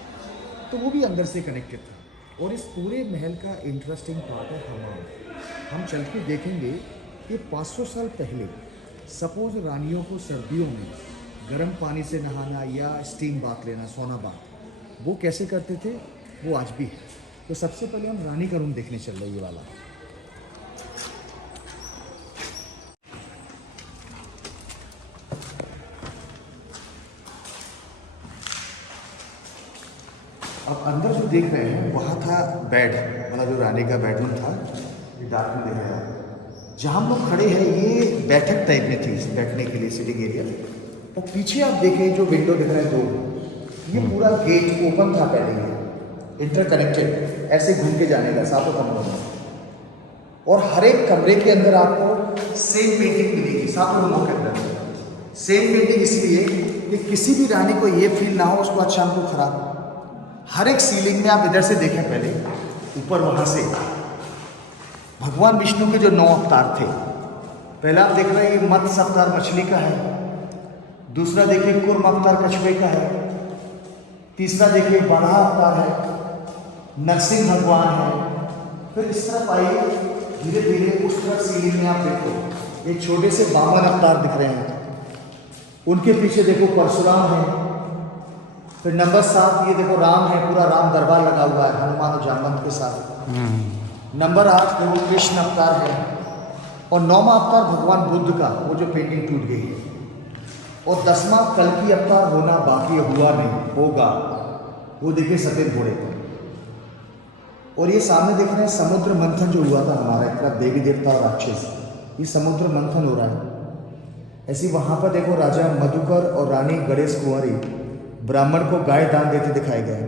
तो वो भी अंदर से कनेक्टेड था। और इस पूरे महल का इंटरेस्टिंग पार्ट है हमाम। हम चल के देखेंगे कि 500 साल पहले सपोज रानियों को सर्दियों में गर्म पानी से नहाना या स्टीम बाथ लेना, सोना बाथ, वो कैसे करते थे, वो आज भी है। तो सबसे पहले हम रानी का रूम देखने चल रहे हैं, ये वाला। अब अंदर जो देख रहे हैं वहाँ था बेड, मतलब जो रानी का बेडरूम था, ये डार्क में देख रहे हैं। जहाँ हम लोग खड़े हैं ये बैठक टाइप में थी, बैठने के लिए सिटिंग एरिया। और पीछे आप देखें जो विंडो दिख रहे हैं 2, ये पूरा गेट ओपन था पहले, ये इंटरकनेक्टेड, ऐसे घूम के जाने का 7 कमरों में। और हर एक कमरे के अंदर आपको सेम पेंटिंग मिलेगी, 7 रूमों के अंदर सेम पेंटिंग, इसलिए कि किसी भी रानी को ये फील ना हो उसको अच्छा हमको खराब। हर एक सीलिंग में आप इधर से देखें, पहले ऊपर वहाँ से भगवान विष्णु के जो 9 अवतार थे, पहला आप देख रहे हैं ये मत्स्य अवतार मछली का है, दूसरा देखिए कुर्म अवतार कछुए का है, तीसरा देखिए बड़ा अवतार है, नरसिंह भगवान है। फिर इस तरफ आइए, धीरे धीरे उस तरफ सीलिंग में आप देखो एक छोटे से बामन अवतार दिख रहे हैं, उनके पीछे देखो परशुराम है। फिर नंबर 7 ये देखो राम है, पूरा राम दरबार लगा हुआ है हनुमान और जामवंत के साथ। नंबर 8 देखो कृष्ण अवतार है, और 9वां अवतार भगवान बुद्ध का, वो जो पेंटिंग टूट गई है। और 10वां कल्कि अवतार होना बाकी हुआ नहीं, होगा, वो देखिए सफेद घोड़े पर। और ये सामने देख रहे हैं समुद्र मंथन जो हुआ था हमारा, एक तरफ देवी देवता और राक्षस, ये समुद्र मंथन हो रहा है। ऐसी वहाँ पर देखो राजा मधुकर और रानी गणेश कुंवरी ब्राह्मण को गाय दान देते दिखाए गए।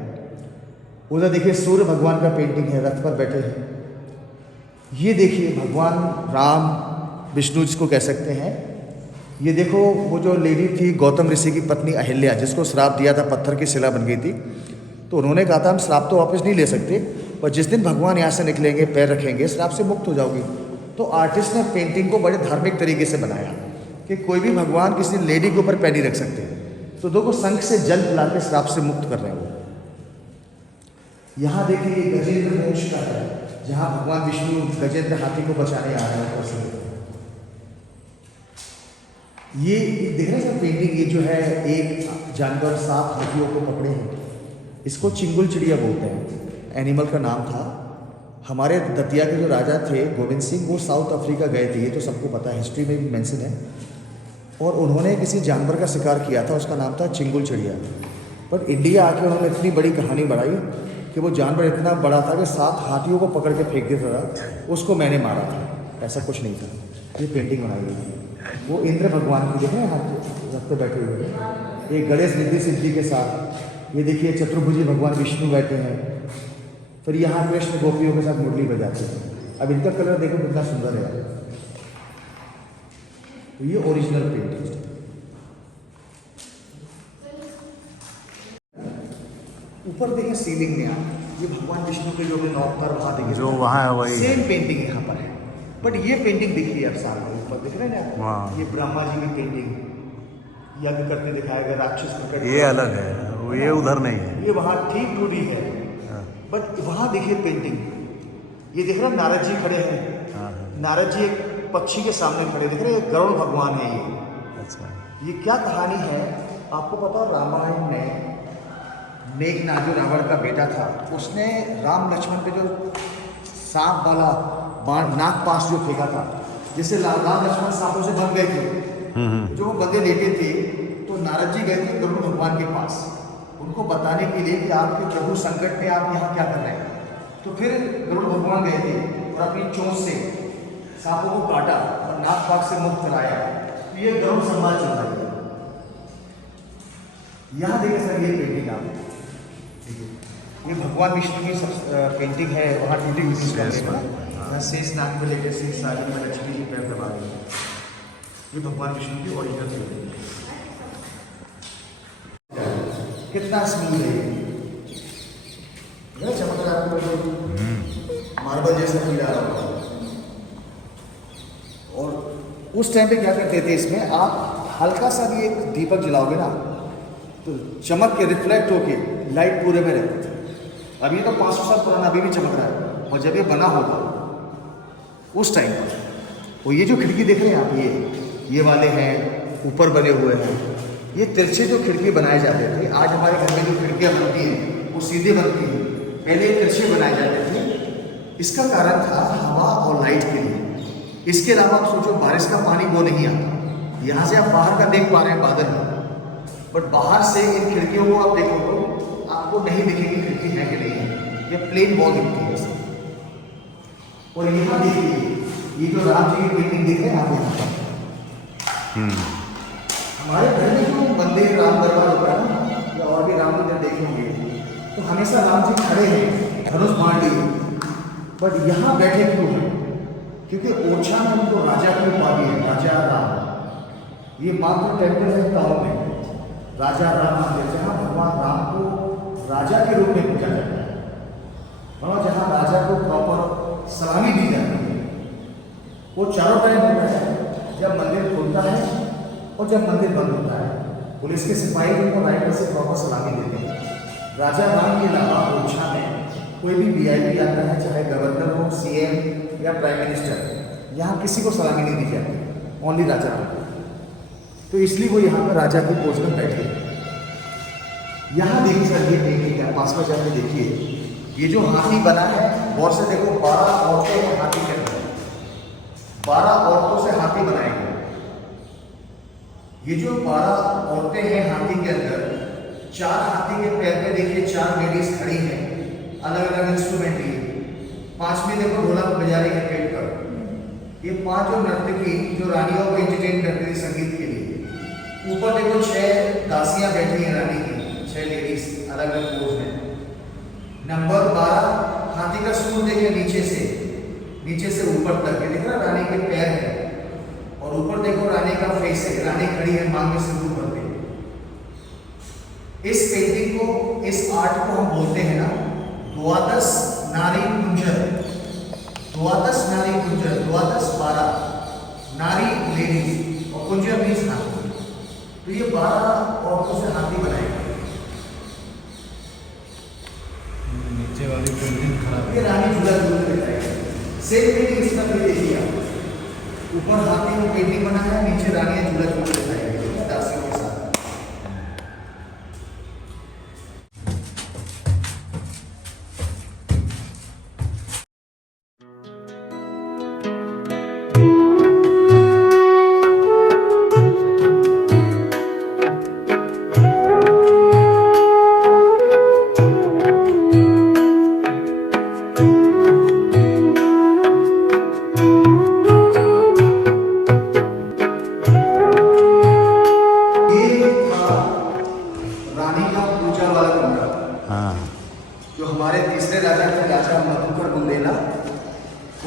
उधर देखिए सूर्य भगवान का पेंटिंग है, रथ पर बैठे हैं। ये देखिए भगवान राम, विष्णु जिसको कह सकते हैं। ये देखो वो जो लेडी थी गौतम ऋषि की पत्नी अहिल्या, जिसको श्राप दिया था, पत्थर की शिला बन गई थी, तो उन्होंने कहा था हम श्राप तो वापस नहीं ले सकते, पर जिस दिन भगवान यहाँ से निकलेंगे, पैर रखेंगे, श्राप से मुक्त हो जाओगी। तो आर्टिस्ट ने पेंटिंग को बड़े धार्मिक तरीके से बनाया कि कोई भी भगवान किसी लेडी के ऊपर पैर नहीं रख सकते। तो देखो शंख से जल पिला के श्राप से मुक्त कर रहे हैं वो। यहाँ देखिए ये गजेंद्र मोक्ष का है, जहाँ भगवान विष्णु गजेंद्र हाथी को बचाने आ रहे हैं। ये देख रहे हैं सर पेंटिंग, ये जो है एक जानवर 7 हाथियों को पकड़े हैं, इसको चिंगुल चिड़िया बोलते हैं, एनिमल का नाम था। हमारे दतिया के जो राजा थे गोविंद सिंह, वो साउथ अफ्रीका गए थे, ये तो सबको पता है, हिस्ट्री में भी मेंशन है। और उन्होंने किसी जानवर का शिकार किया था, उसका नाम था चिंगुल चिड़िया। बट इंडिया आके उन्होंने इतनी बड़ी कहानी बढ़ाई कि वो जानवर इतना बड़ा था कि 7 हाथियों को पकड़ के फेंक देता था, उसको मैंने मारा था। ऐसा कुछ नहीं था। ये पेंटिंग बनाई गई थी। वो इंद्र भगवान की देखें हाथ रख पे बैठे हुए, एक गणेश रिद्धि सिद्धि के साथ। ये देखिए चतुर्भुजी भगवान विष्णु बैठे हैं। फिर यहाँ कृष्ण गोपियों के साथ मुरली बजाते हैं। अब इनका कलर देखो कितना सुंदर है। तो ये ओरिजिनल पेंटिंग। ऊपर देखिए सीलिंग में आप, ये भगवान विष्णु के जो भी 9 अवतार वहाँ देखिए, जो वहाँ है वही सेम है। पेंटिंग यहाँ पर है। बट ये पेंटिंग देखिए आप सामने ऊपर दिख रहे हैं ना, हाँ। ये ब्रह्मा जी की पेंटिंग, यज्ञ करते दिखाया गया, राक्षस प्रकट, ये अलग है, वो ये उधर नहीं है। ये वहाँ ठीक टूटी है। हाँ। बट वहाँ देखिए पेंटिंग, ये दिख रहा है नारद जी खड़े हैं। हाँ। नारद जी एक पक्षी के सामने खड़े दिख रहे हैं, गरुड़ भगवान है ये। अच्छा। ये क्या कहानी है आपको पता है? रामायण में मेघनाद जो रावण का बेटा था, उसने राम लक्ष्मण पे जो सांप वाला बाण नागपाश जो फेंका था, जिससे राम लक्ष्मण सांपों से भाग गए थे। जो वो बंदे लेटे थे, तो नारद जी गए थे गरुड़ भगवान के पास, उनको बताने के लिए कि आपके प्रभु संकट में, आप यहाँ क्या कर रहे हैं। तो फिर गरुड़ भगवान गए थे और अपनी चोंच से सांपों को काटा और नागपाश से मुक्त कराया। तो ये गरुड़ संवाद चल रहा है। यहाँ देखिए सर ये पेंटिंग आप, ये भगवान विष्णु की पेंटिंग है, वहाँ टूटी हुई यहाँ शेष नाग में लेकर शेष साड़ी में लक्ष्मी जी पैर दबा रही है। ये भगवान विष्णु की ओरिजिनल पेंटिंग है। कितना स्मूथ है ये, चमक रहा है, मार्बल जैसा फील आ रहा है। और उस टाइम पे क्या करते थे, इसमें आप हल्का सा भी एक दीपक जलाओगे ना, तो चमक के रिफ्लेक्ट होके लाइट पूरे में रहती थी। अभी तो 500 साल पुराना, अभी भी चमक रहा है। और जब ये बना होगा उस टाइम पर, वो ये जो खिड़की देख रहे हैं आप, ये वाले हैं ऊपर बने हुए हैं, ये तिरछे जो खिड़की बनाए जाते थे। आज हमारे घर में जो खिड़कियाँ बनती हैं वो सीधे बनती हैं, पहले ये तिरछे बनाए जाते थे। इसका कारण था हवा और लाइट के लिए। इसके अलावा आप सोचो, बारिश का पानी वो नहीं आता। यहाँ से आप बाहर का देख पा रहे हैं बादल, बट बाहर से इन खिड़कियों को आप देखो तो आपको नहीं दिखेगी खिड़की है कि नहीं है, ये प्लेन वॉल दिखती है। और यहाँ देखिए, ये जो राम जी की पेंटिंग देख रहे हैं आप यहाँ पर, हमारे घर में जो मंदिर राम दरबार होता है ना, या और भी राम मंदिर देखे होंगे, तो हमेशा राम जी खड़े हैं धनुष बाण लिए। बट यहाँ बैठे क्यों हैं? क्योंकि ओरछा में उनको राजा की उपाधि है, राजा राम। ये मात्र टेम्पल है गाँव में, राजा राम मंदिर, जहाँ भगवान राम को राजा के रूप में पूजा जाता है, और जहाँ राजा को प्रॉपर सलामी दी जाती है। वो चारों टाइम होता है, जब मंदिर खुलता है और जब मंदिर बंद होता है। पुलिस के सिपाही उनको राइट से प्रॉपर सलामी देते हैं। राजा राम के अलावा ओरछा में कोई भी VIP आता है, चाहे गवर्नर हो, CM या प्राइम मिनिस्टर, यहाँ किसी को सलामी नहीं दी जाती, ओनली राजा राम को। तो इसलिए वो यहाँ पर राजा की पोज में बैठे हैं। यहाँ देखिए सर ये पेंटिंग है, पास में जाकर देखिए, ये जो हाथी बना है, गौर से देखो, 12 औरतें हैं हाथी के अंदर, 12 औरतों से हाथी बनाए गए। ये जो 12 औरतें हैं हाथी के अंदर, 4 हाथी के पैर पे देखिए 4 लेडीज खड़ी हैं, अलग अलग इंस्ट्रूमेंट लिए। 5वीं देखो ढोलक बजा रही है पेट पर। ये 5 जो नर्तकी जो रानियों को एंटरटेन करती थी संगीत के लिए। ऊपर देखो 6 दासियां बैठी हैं रानी की, 6 लेडीज अलग अलग पोज में। नंबर 12 हाथी का सूंड देखिए, नीचे से ऊपर तक ये दिख रहा, रानी के पैर है। और ऊपर देखो रानी का फेस है, रानी खड़ी है मांग में सिंदूर भरते। इस पेंटिंग को, इस आर्ट को हम बोलते हैं ना द्वादश नारी कुंजर, द्वादश नारी कुंजर, द्वादश 12 नारी लेडीज और कुंजर मीन्स हाथी। तो ये 12 औरतों से हाथी बनाए गए। नीचे वाली पेंटिंग खराब ये रानी झूला झूलते दिखाई सेम पेंटिंग इसका भी देखिए आप, ऊपर हाथी में पेंटिंग बनाया है, नीचे रानी झूला झूलते दिखाई गई है दासियों के साथ। जो हमारे तीसरे राजा थे, राजा मधुकर बुंदेला,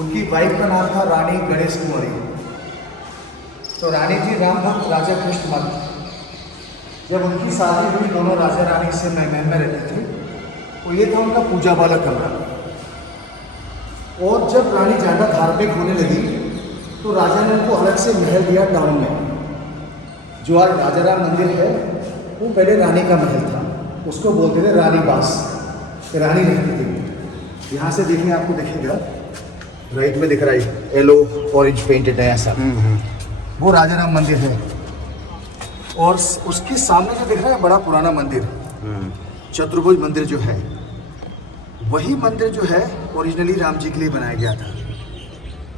उनकी वाइफ का नाम था रानी गणेश कुंवरी। तो रानी थी राम भक्त राजा कृष्णमत। जब उनकी शादी हुई, दोनों राजा रानी से महल में रहती थी, तो ये था उनका पूजा वाला कमरा। और जब रानी ज़्यादा धार्मिक होने लगी तो राजा ने उनको अलग से महल दिया टाउन में। जो आज राजा राम मंदिर है वो पहले रानी का महल था, उसको बोलते थे रानी बास, रानी रहती थी। यहाँ से देखिए, आपको दिखेगा राइट में दिख रहा है येलो ऑरेंज पेंटेड है ऐसा, वो राजा राम मंदिर है। और उसके सामने जो दिख रहा है बड़ा पुराना मंदिर, चतुर्भुज मंदिर जो है, वही मंदिर जो है ओरिजिनली राम जी के लिए बनाया गया था।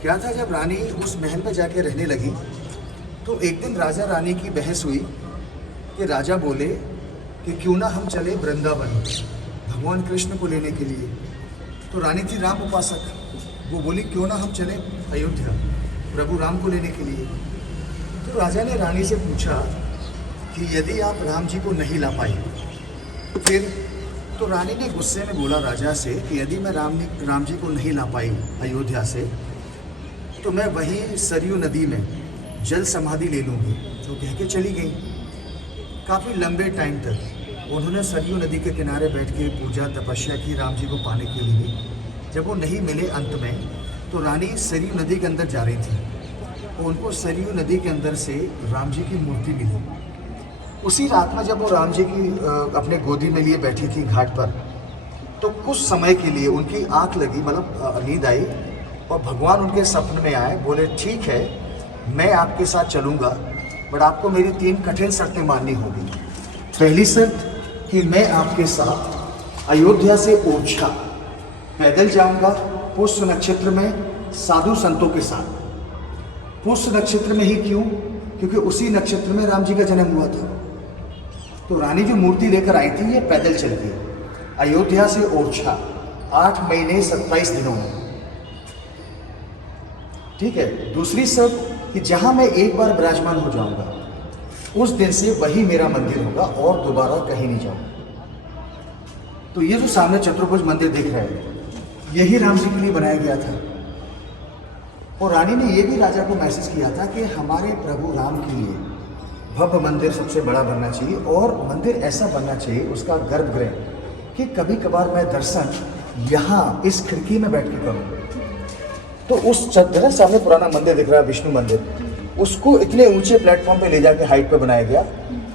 क्या था, जब रानी उस महल में जाके रहने लगी तो एक दिन राजा रानी की बहस हुई कि राजा बोले कि क्यों ना हम चले वृंदावन भगवान कृष्ण को लेने के लिए। तो रानी थी राम उपासक, वो बोली क्यों ना हम चले अयोध्या प्रभु राम को लेने के लिए। तो राजा ने रानी से पूछा कि यदि आप राम जी को नहीं ला पाई फिर? तो रानी ने गुस्से में बोला राजा से कि यदि मैं राम जी को नहीं ला पाई अयोध्या से तो मैं वहीं सरयू नदी में जल समाधि ले लूँगी। तो कह के चली गई। काफ़ी लंबे टाइम तक उन्होंने सरयू नदी के किनारे बैठ के पूजा तपस्या की राम जी को पाने के लिए। जब वो नहीं मिले अंत में, तो रानी सरयू नदी के अंदर जा रही थी, तो उनको सरयू नदी के अंदर से राम जी की मूर्ति मिली। उसी रात में जब वो राम जी की अपने गोदी में लिए बैठी थी घाट पर, तो कुछ समय के लिए उनकी आँख लगी, मतलब नींद आई, और भगवान उनके सपने में आए। बोले ठीक है, मैं आपके साथ चलूँगा, बट आपको मेरी 3 कठिन शर्तें माननी होगी। पहली शर्त कि मैं आपके साथ अयोध्या से ओरछा पैदल जाऊंगा, पुष्य नक्षत्र में साधु संतों के साथ। पुष्य नक्षत्र में ही क्यों? क्योंकि उसी नक्षत्र में राम जी का जन्म हुआ था। तो रानी जो मूर्ति लेकर आई थी, ये पैदल चल गई अयोध्या से ओरछा 8 महीने 27 दिनों में। ठीक है। दूसरी शर्त कि जहां मैं एक बार विराजमान हो जाऊंगा, उस दिन से वही मेरा मंदिर होगा और दोबारा कहीं नहीं जाऊंगा। तो ये जो सामने चतुर्भुज मंदिर दिख रहा है, यही राम जी के लिए बनाया गया था। और रानी ने ये भी राजा को मैसेज किया था कि हमारे प्रभु राम के लिए भव्य मंदिर सबसे बड़ा बनना चाहिए, और मंदिर ऐसा बनना चाहिए उसका गर्भगृह कि कभी कभार मैं दर्शन यहाँ इस खिड़की में बैठ के करूँ। तो उस जगह सामने पुराना मंदिर दिख रहा है, विष्णु मंदिर, उसको इतने ऊंचे प्लेटफॉर्म पे ले जाके हाइट पे बनाया गया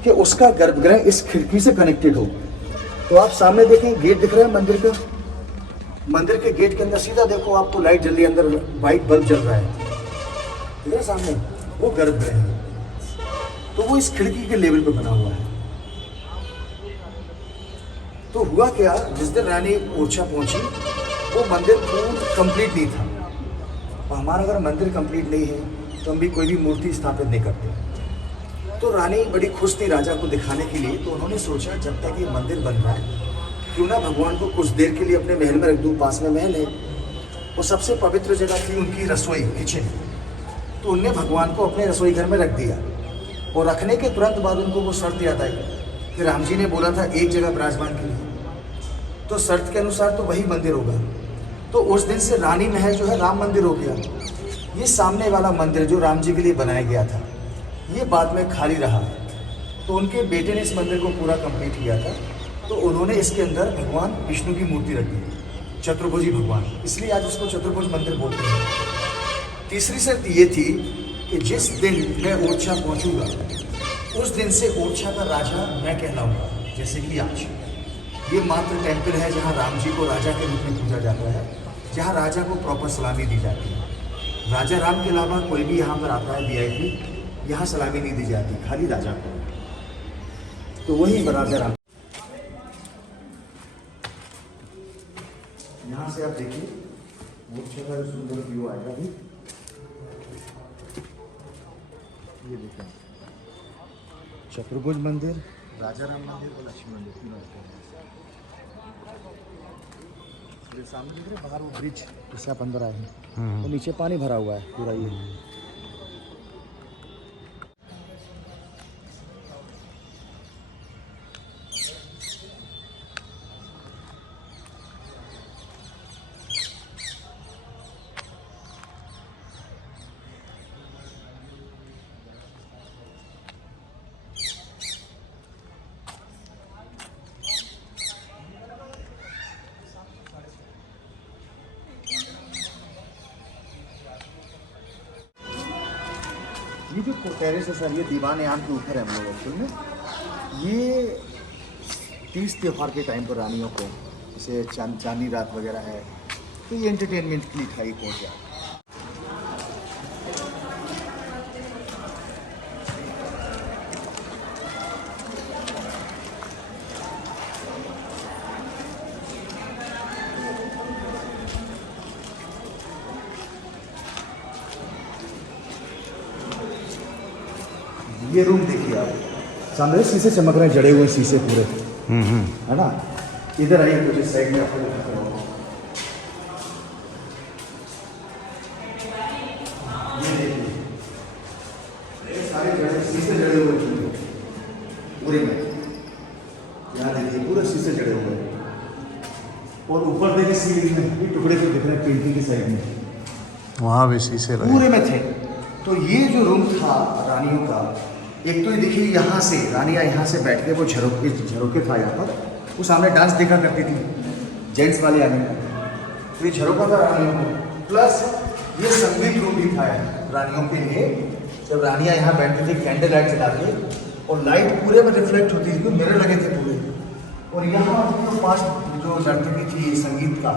कि उसका गर्भगृह इस खिड़की से कनेक्टेड हो। तो आप सामने देखें, गेट दिख रहा है मंदिर का, मंदिर के गेट के अंदर सीधा देखो, आपको लाइट जल रही है, अंदर वाइट बल्ब जल रहा है, ठीक है सामने, वो गर्भगृह है। तो वो इस खिड़की के लेवल पे बना हुआ है। तो हुआ क्या, जिस दिन रानी ओरछा पहुंची, वो मंदिर पूर्ण कंप्लीट नहीं था। और हमारा अगर मंदिर कंप्लीट नहीं है तो हम भी कोई भी मूर्ति स्थापित नहीं करते। तो रानी बड़ी खुश थी राजा को दिखाने के लिए। तो उन्होंने सोचा जब तक ये मंदिर बन रहा है, क्यों ना भगवान को कुछ देर के लिए अपने महल में रख दूँ, पास में महल है। वो सबसे पवित्र जगह थी उनकी रसोई, किचन। तो उनने भगवान को अपने रसोई घर में रख दिया। और रखने के तुरंत बाद उनको वो शर्त याद आई कि राम जी ने बोला था एक जगह विराजमान के लिए, तो शर्त के अनुसार तो वही मंदिर होगा। तो उस दिन से रानी महल जो है राम मंदिर हो गया। ये सामने वाला मंदिर जो राम जी के लिए बनाया गया था, ये बाद में खाली रहा। तो उनके बेटे ने इस मंदिर को पूरा कंप्लीट किया था। तो उन्होंने इसके अंदर भगवान विष्णु की मूर्ति रख दी, चतुर्भुजी भगवान, इसलिए आज इसको चतुर्भुज मंदिर बोलते हैं। तीसरी शर्त ये थी कि जिस दिन मैं ओरछा पहुंचूंगा उस दिन से ओरछा का राजा मैं कहलाऊंगा। जैसे कि आज ये मात्र टेम्पल है जहाँ राम जी को राजा के रूप में पूजा जाता है, जहाँ राजा को प्रॉपर सलामी दी जाती है। राजा राम के अलावा कोई भी यहाँ पर आता है VIP, यहाँ सलामी नहीं दी जाती, खाली राजा को। तो वही राजा राम। यहाँ से आप देखिए ओरछा का सुंदर व्यू आएगा भी। ये देखिए चतुर्भुज मंदिर, राजा राम मंदिर और लक्ष्मी मंदिर तीनों होते हैं। ये सामने दिख रहे बाहर वो ब्रिज जिससे आप अंदर आए हैं, तो नीचे पानी भरा हुआ है पूरा ये। ये जो टेरेस है सर, ये दीवान आम के ऊपर है हम लोग एक्चुअल में। ये 30 त्योहार के टाइम पर रानियों को, जैसे चांदनी रात वगैरह है, तो ये एंटरटेनमेंट के लिए खाई पहुँच जाए। ये रूम देखिए आप, सामने शीशे चमक रहे हैं, जड़े हुए शीशे पूरे, है ना। इधर आइए कुछ इस साइड में आपको दिखाता हूँ। ये देखिए ये सारे जड़े शीशे जड़े हुए पूरे में। यहाँ देखिए पूरे शीशे जड़े हुए हैं। और ऊपर देखिए सीलिंग में ये टुकड़े जो दिख रहे हैं पेंटिंग की साइड में, वहाँ भी शीशे लगे पूरे में थे। तो ये जो रूम था रानियों का, एक तो ये देखिए यहाँ से रानियाँ यहाँ से बैठ के वो झरोके था यहाँ पर, वो सामने डांस देखा करती थी जेंट्स वाले आने का, तो ये झरोका था रानियों को। प्लस ये संगीत रूम भी था रानियों के लिए। जब रानियाँ यहाँ बैठती थी कैंडल लाइट जला के, और लाइट पूरे में रिफ्लेक्ट होती थी, मिरर लगे थे पूरे। और यहाँ जो पास जो नर्तकी थी संगीत का,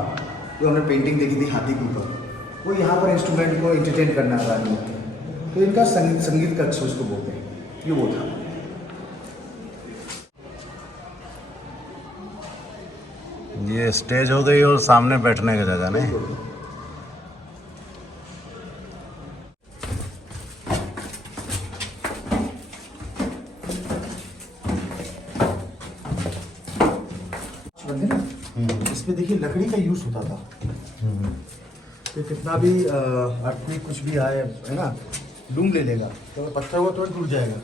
जो हमने पेंटिंग देखी थी हाथी के ऊपर, वो यहाँ पर इंस्ट्रूमेंट को एंटरटेन करना रानियों को, तो इनका संगीत कक्ष उसको बोलते हैं। ये वो था। ये स्टेज हो गई और सामने बैठने की जगह नहीं। इसमें देखिए लकड़ी का यूज होता था, तो कितना भी अर्थक्वेक कुछ भी आए है ना, लूम ले लेगा, तो पत्थर हुआ तो टूट जाएगा,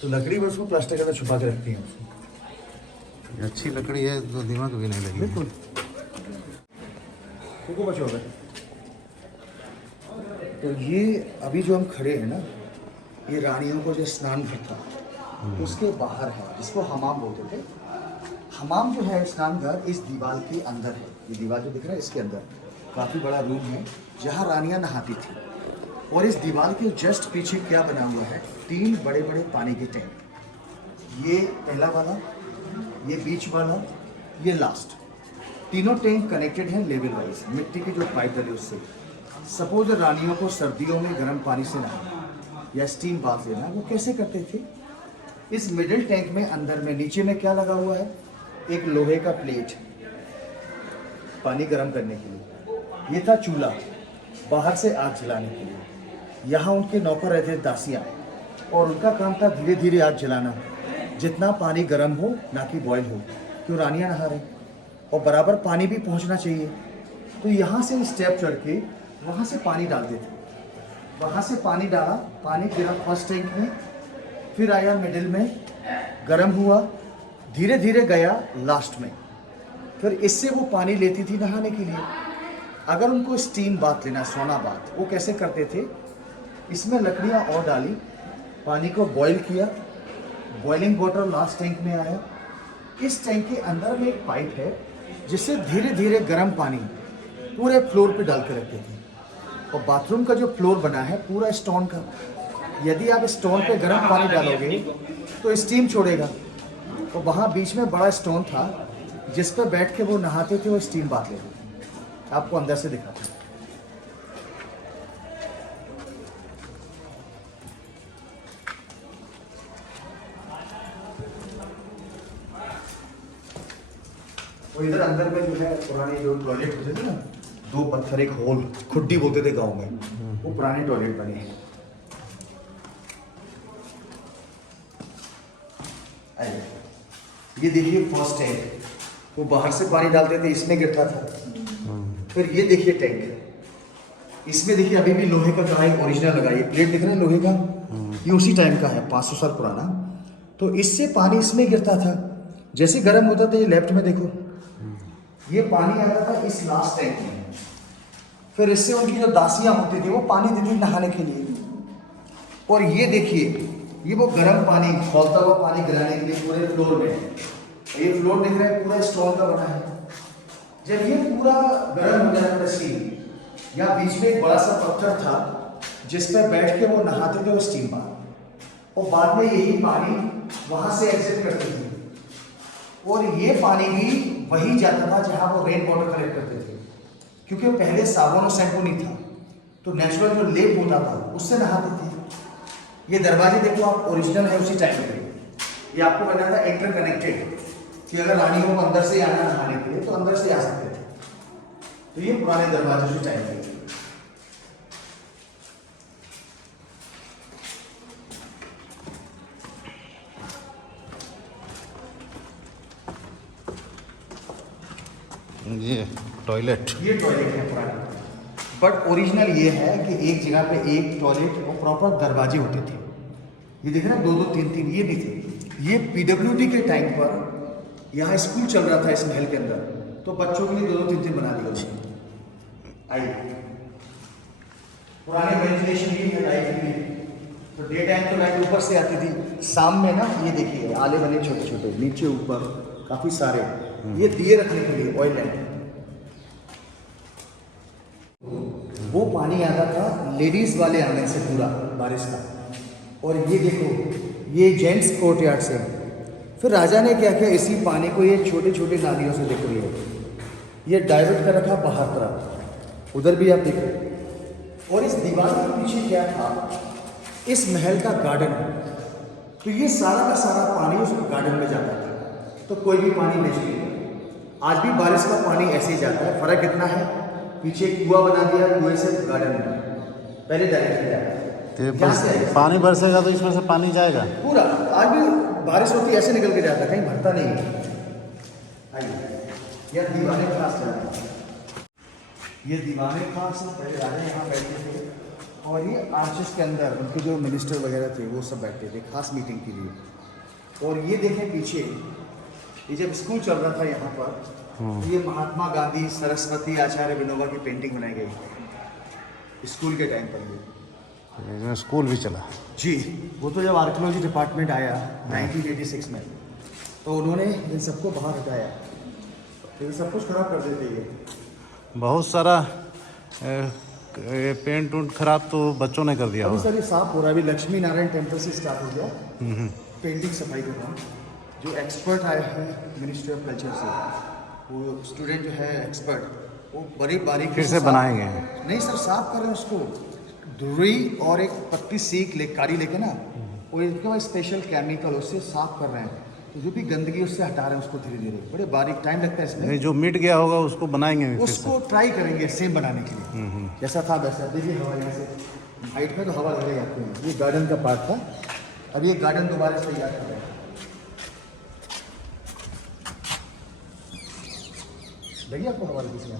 तो लकड़ी में उसको प्लास्टिक के अंदर छुपा के रखती है उसको। अच्छी लकड़ी है तो दिमाग भी नहीं लगी। बिल्कुल को बचो गए। तो ये अभी जो हम खड़े हैं ना, ये रानियों को जो स्नान घर था उसके बाहर है, जिसको हमाम बोलते थे। हमाम जो है स्नान घर इस दीवार के अंदर है। ये दीवार जो दिख रहा है इसके अंदर काफ़ी बड़ा रूम है जहाँ रानियाँ नहाती थी। और इस दीवार के जस्ट पीछे क्या बना हुआ है, 3 बड़े बड़े पानी के टैंक। ये पहला वाला, ये बीच वाला, ये लास्ट, तीनों टैंक कनेक्टेड हैं लेवल वाइज, मिट्टी की जो पाइप डली उससे। सपोज रानियों को सर्दियों में गर्म पानी से नहाना या स्टीम बाथ लेना, वो कैसे करते थे? इस मिडिल टैंक में अंदर में नीचे में क्या लगा हुआ है, एक लोहे का प्लेट पानी गर्म करने के लिए। ये था चूल्हा बाहर से आग जलाने के लिए। यहाँ उनके नौकर रहते थे दासियाँ, और उनका काम था धीरे धीरे आग जलाना, जितना पानी गर्म हो ना कि बॉयल हो, क्यों रानियाँ नहा रही और बराबर पानी भी पहुँचना चाहिए। तो यहाँ से स्टेप चढ़ के वहाँ से पानी डालते थे, वहाँ से पानी डाला, पानी गिरा फर्स्ट टैंक में, फिर आया मिडिल में, गर्म हुआ, धीरे धीरे गया लास्ट में, फिर इससे वो पानी लेती थी नहाने के लिए। अगर उनको स्टीम बाथ लेना, सोना बाथ, वो कैसे करते थे, इसमें लकड़ियाँ और डाली, पानी को बॉईल किया, बॉइलिंग वाटर लास्ट टैंक में आया। इस टैंक के अंदर में एक पाइप है जिससे धीरे धीरे गर्म पानी पूरे फ्लोर पे डाल के रखते थे। और बाथरूम का जो फ्लोर बना है पूरा स्टोन का, यदि आप स्टोन पे गर्म पानी डालोगे तो स्टीम छोड़ेगा। और वहाँ बीच में बड़ा स्टोन था जिस पर बैठ के वो नहाते थे और स्टीम बांध लेते थे। आपको अंदर से दिखाते हैं। और इधर अंदर में जो है पुराने जो टॉयलेट होते थे ना, 2 पत्थर एक होल खुड्डी बोलते थे गांव में, वो पुराने टॉयलेट बने हैं। आइए, ये देखिए फर्स्ट टैंक, वो बाहर से पानी डालते थे इसमें गिरता था। फिर ये देखिए टैंक, इसमें देखिए अभी भी लोहे का कढ़ाई ओरिजिनल लगा, ये प्लेट दिख रहा है लोहे का, ये उसी टाइम का है, 500 साल पुराना। तो इससे पानी इसमें गिरता था, जैसे गर्म होता था। ये लेफ्ट में देखो, ये पानी आता था इस लास्ट टैंक में। फिर इससे उनकी जो दासियां होती थी वो पानी देती नहाने के लिए। और ये देखिए, ये वो गर्म पानी, खौलता हुआ पानी गिराने के लिए पूरे फ्लोर में। ये फ्लोर दिख रहा है पूरा स्टोन का बना है। जब ये पूरा गर्म हो जाता था स्टीम, या बीच में एक बड़ा सा पत्थर था जिस पर बैठ के वो नहाते थे वो स्टीम बार, और बाद में यही पानी वहां से एग्जिट करते थे। और ये पानी भी वही जाता था जहां वो रेन वाटर कलेक्ट करते थे, क्योंकि पहले साबुन और शैम्पू नहीं था, तो नेचुरल जो लेप होता था उससे नहाते थे। ये दरवाजे देखो आप, ओरिजिनल है उसी टाइम पे। ये आपको बना था इंटरकनेक्टेड, कि अगर रानियों को अंदर से आना नहाने के लिए तो अंदर से आ सकते थे। तो ये पुराने दरवाजे उसी टाइम पे। ये टॉयलेट है पुराना, बट ओरिजिनल ये है कि एक जगह पे एक टॉयलेट और प्रॉपर दरवाजे होते थे। ये देख रहे हैं 2-2, 3-3 ये नहीं थे। ये पीडब्ल्यूडी के टाइम पर यहाँ स्कूल चल रहा था इस महल के अंदर, तो बच्चों के लिए 2-2, 3-3 बना दिया उसने। आइए, पुराने वेंटिलेशन भी है लाइट के लिए, तो डे टाइम तो लाइट ऊपर से आती थी, शाम में ना ये देखिए आले बने छोटे छोटे, नीचे ऊपर काफ़ी सारे, ये दिए रखने के लिए ऑयल लैंप। वो पानी आता था लेडीज वाले आंगन से पूरा बारिश का। और ये देखो, ये जेंट्स कोर्टयार्ड से। फिर राजा ने क्या किया, इसी पानी को ये छोटे छोटे नालियों से, देखो ये डाइवर्ट कर रखा बाहर तरफ, उधर भी आप देखो। और इस दीवार के पीछे क्या था, इस महल का गार्डन। तो ये सारा का सारा पानी उस गार्डन में जाता था, तो कोई भी पानी नहीं चाहिए। आज भी बारिश का पानी ऐसे ही जाता है, फर्क इतना है पीछे कुआं बना दिया, कुएं से गार्डन में पहले डायरेक्ट जाता। पानी बरसेगा तो इसमें से पानी जाएगा पूरा। आज भी बारिश होती है ऐसे निकल के जाता है, कहीं भरता नहीं है। आइए, यह दीवाने खास जाते, ये दीवाने खास पहले राजा यहाँ बैठते थे, और ये आर्चेस के अंदर उनके जो मिनिस्टर वगैरह थे वो सब बैठते थे खास मीटिंग के लिए। और ये देखें पीछे, ये जब स्कूल चल रहा था यहाँ पर, तो ये महात्मा गांधी, सरस्वती, आचार्य विनोबा की पेंटिंग बनाई गई स्कूल के टाइम पर। इसमें स्कूल भी चला जी, वो तो जब आर्कियोलॉजी डिपार्टमेंट आया 1986 में, तो उन्होंने इन सबको बाहर हटाया, तो ये सब कुछ खराब कर देते। ये बहुत सारा पेंट उंट खराब तो बच्चों ने कर दिया अभी होगा। सर ये साफ हो रहा है, अभी लक्ष्मी नारायण टेम्पल से स्टार्ट हो गया पेंटिंग सफाई का काम। जो एक्सपर्ट आए हैं मिनिस्ट्री ऑफ कल्चर से, वो स्टूडेंट जो है एक्सपर्ट, वो बड़ी बारीकी फिर से बनाएंगे। नहीं सर, साफ कर रहे हैं उसको, रुई और एक पत्ती सीख ले, कारी लेके ना, वो इनके बाद स्पेशल केमिकल उससे साफ कर रहे हैं, तो जो भी गंदगी उससे हटा रहे हैं उसको धीरे धीरे, बड़े बारीक, टाइम लगता है इसमें। जो मिट गया होगा उसको बनाएंगे फिर से। उसको ट्राई करेंगे सेम बनाने के लिए, जैसा था वैसा। देखिए हवा यहाँ से हाइट में तो हवा लग रही है आपको। ये गार्डन का पार्ट था, अब ये गार्डन दोबारा से तैयार कर रहे हैं। लगी आपको हवा लगी इसमें?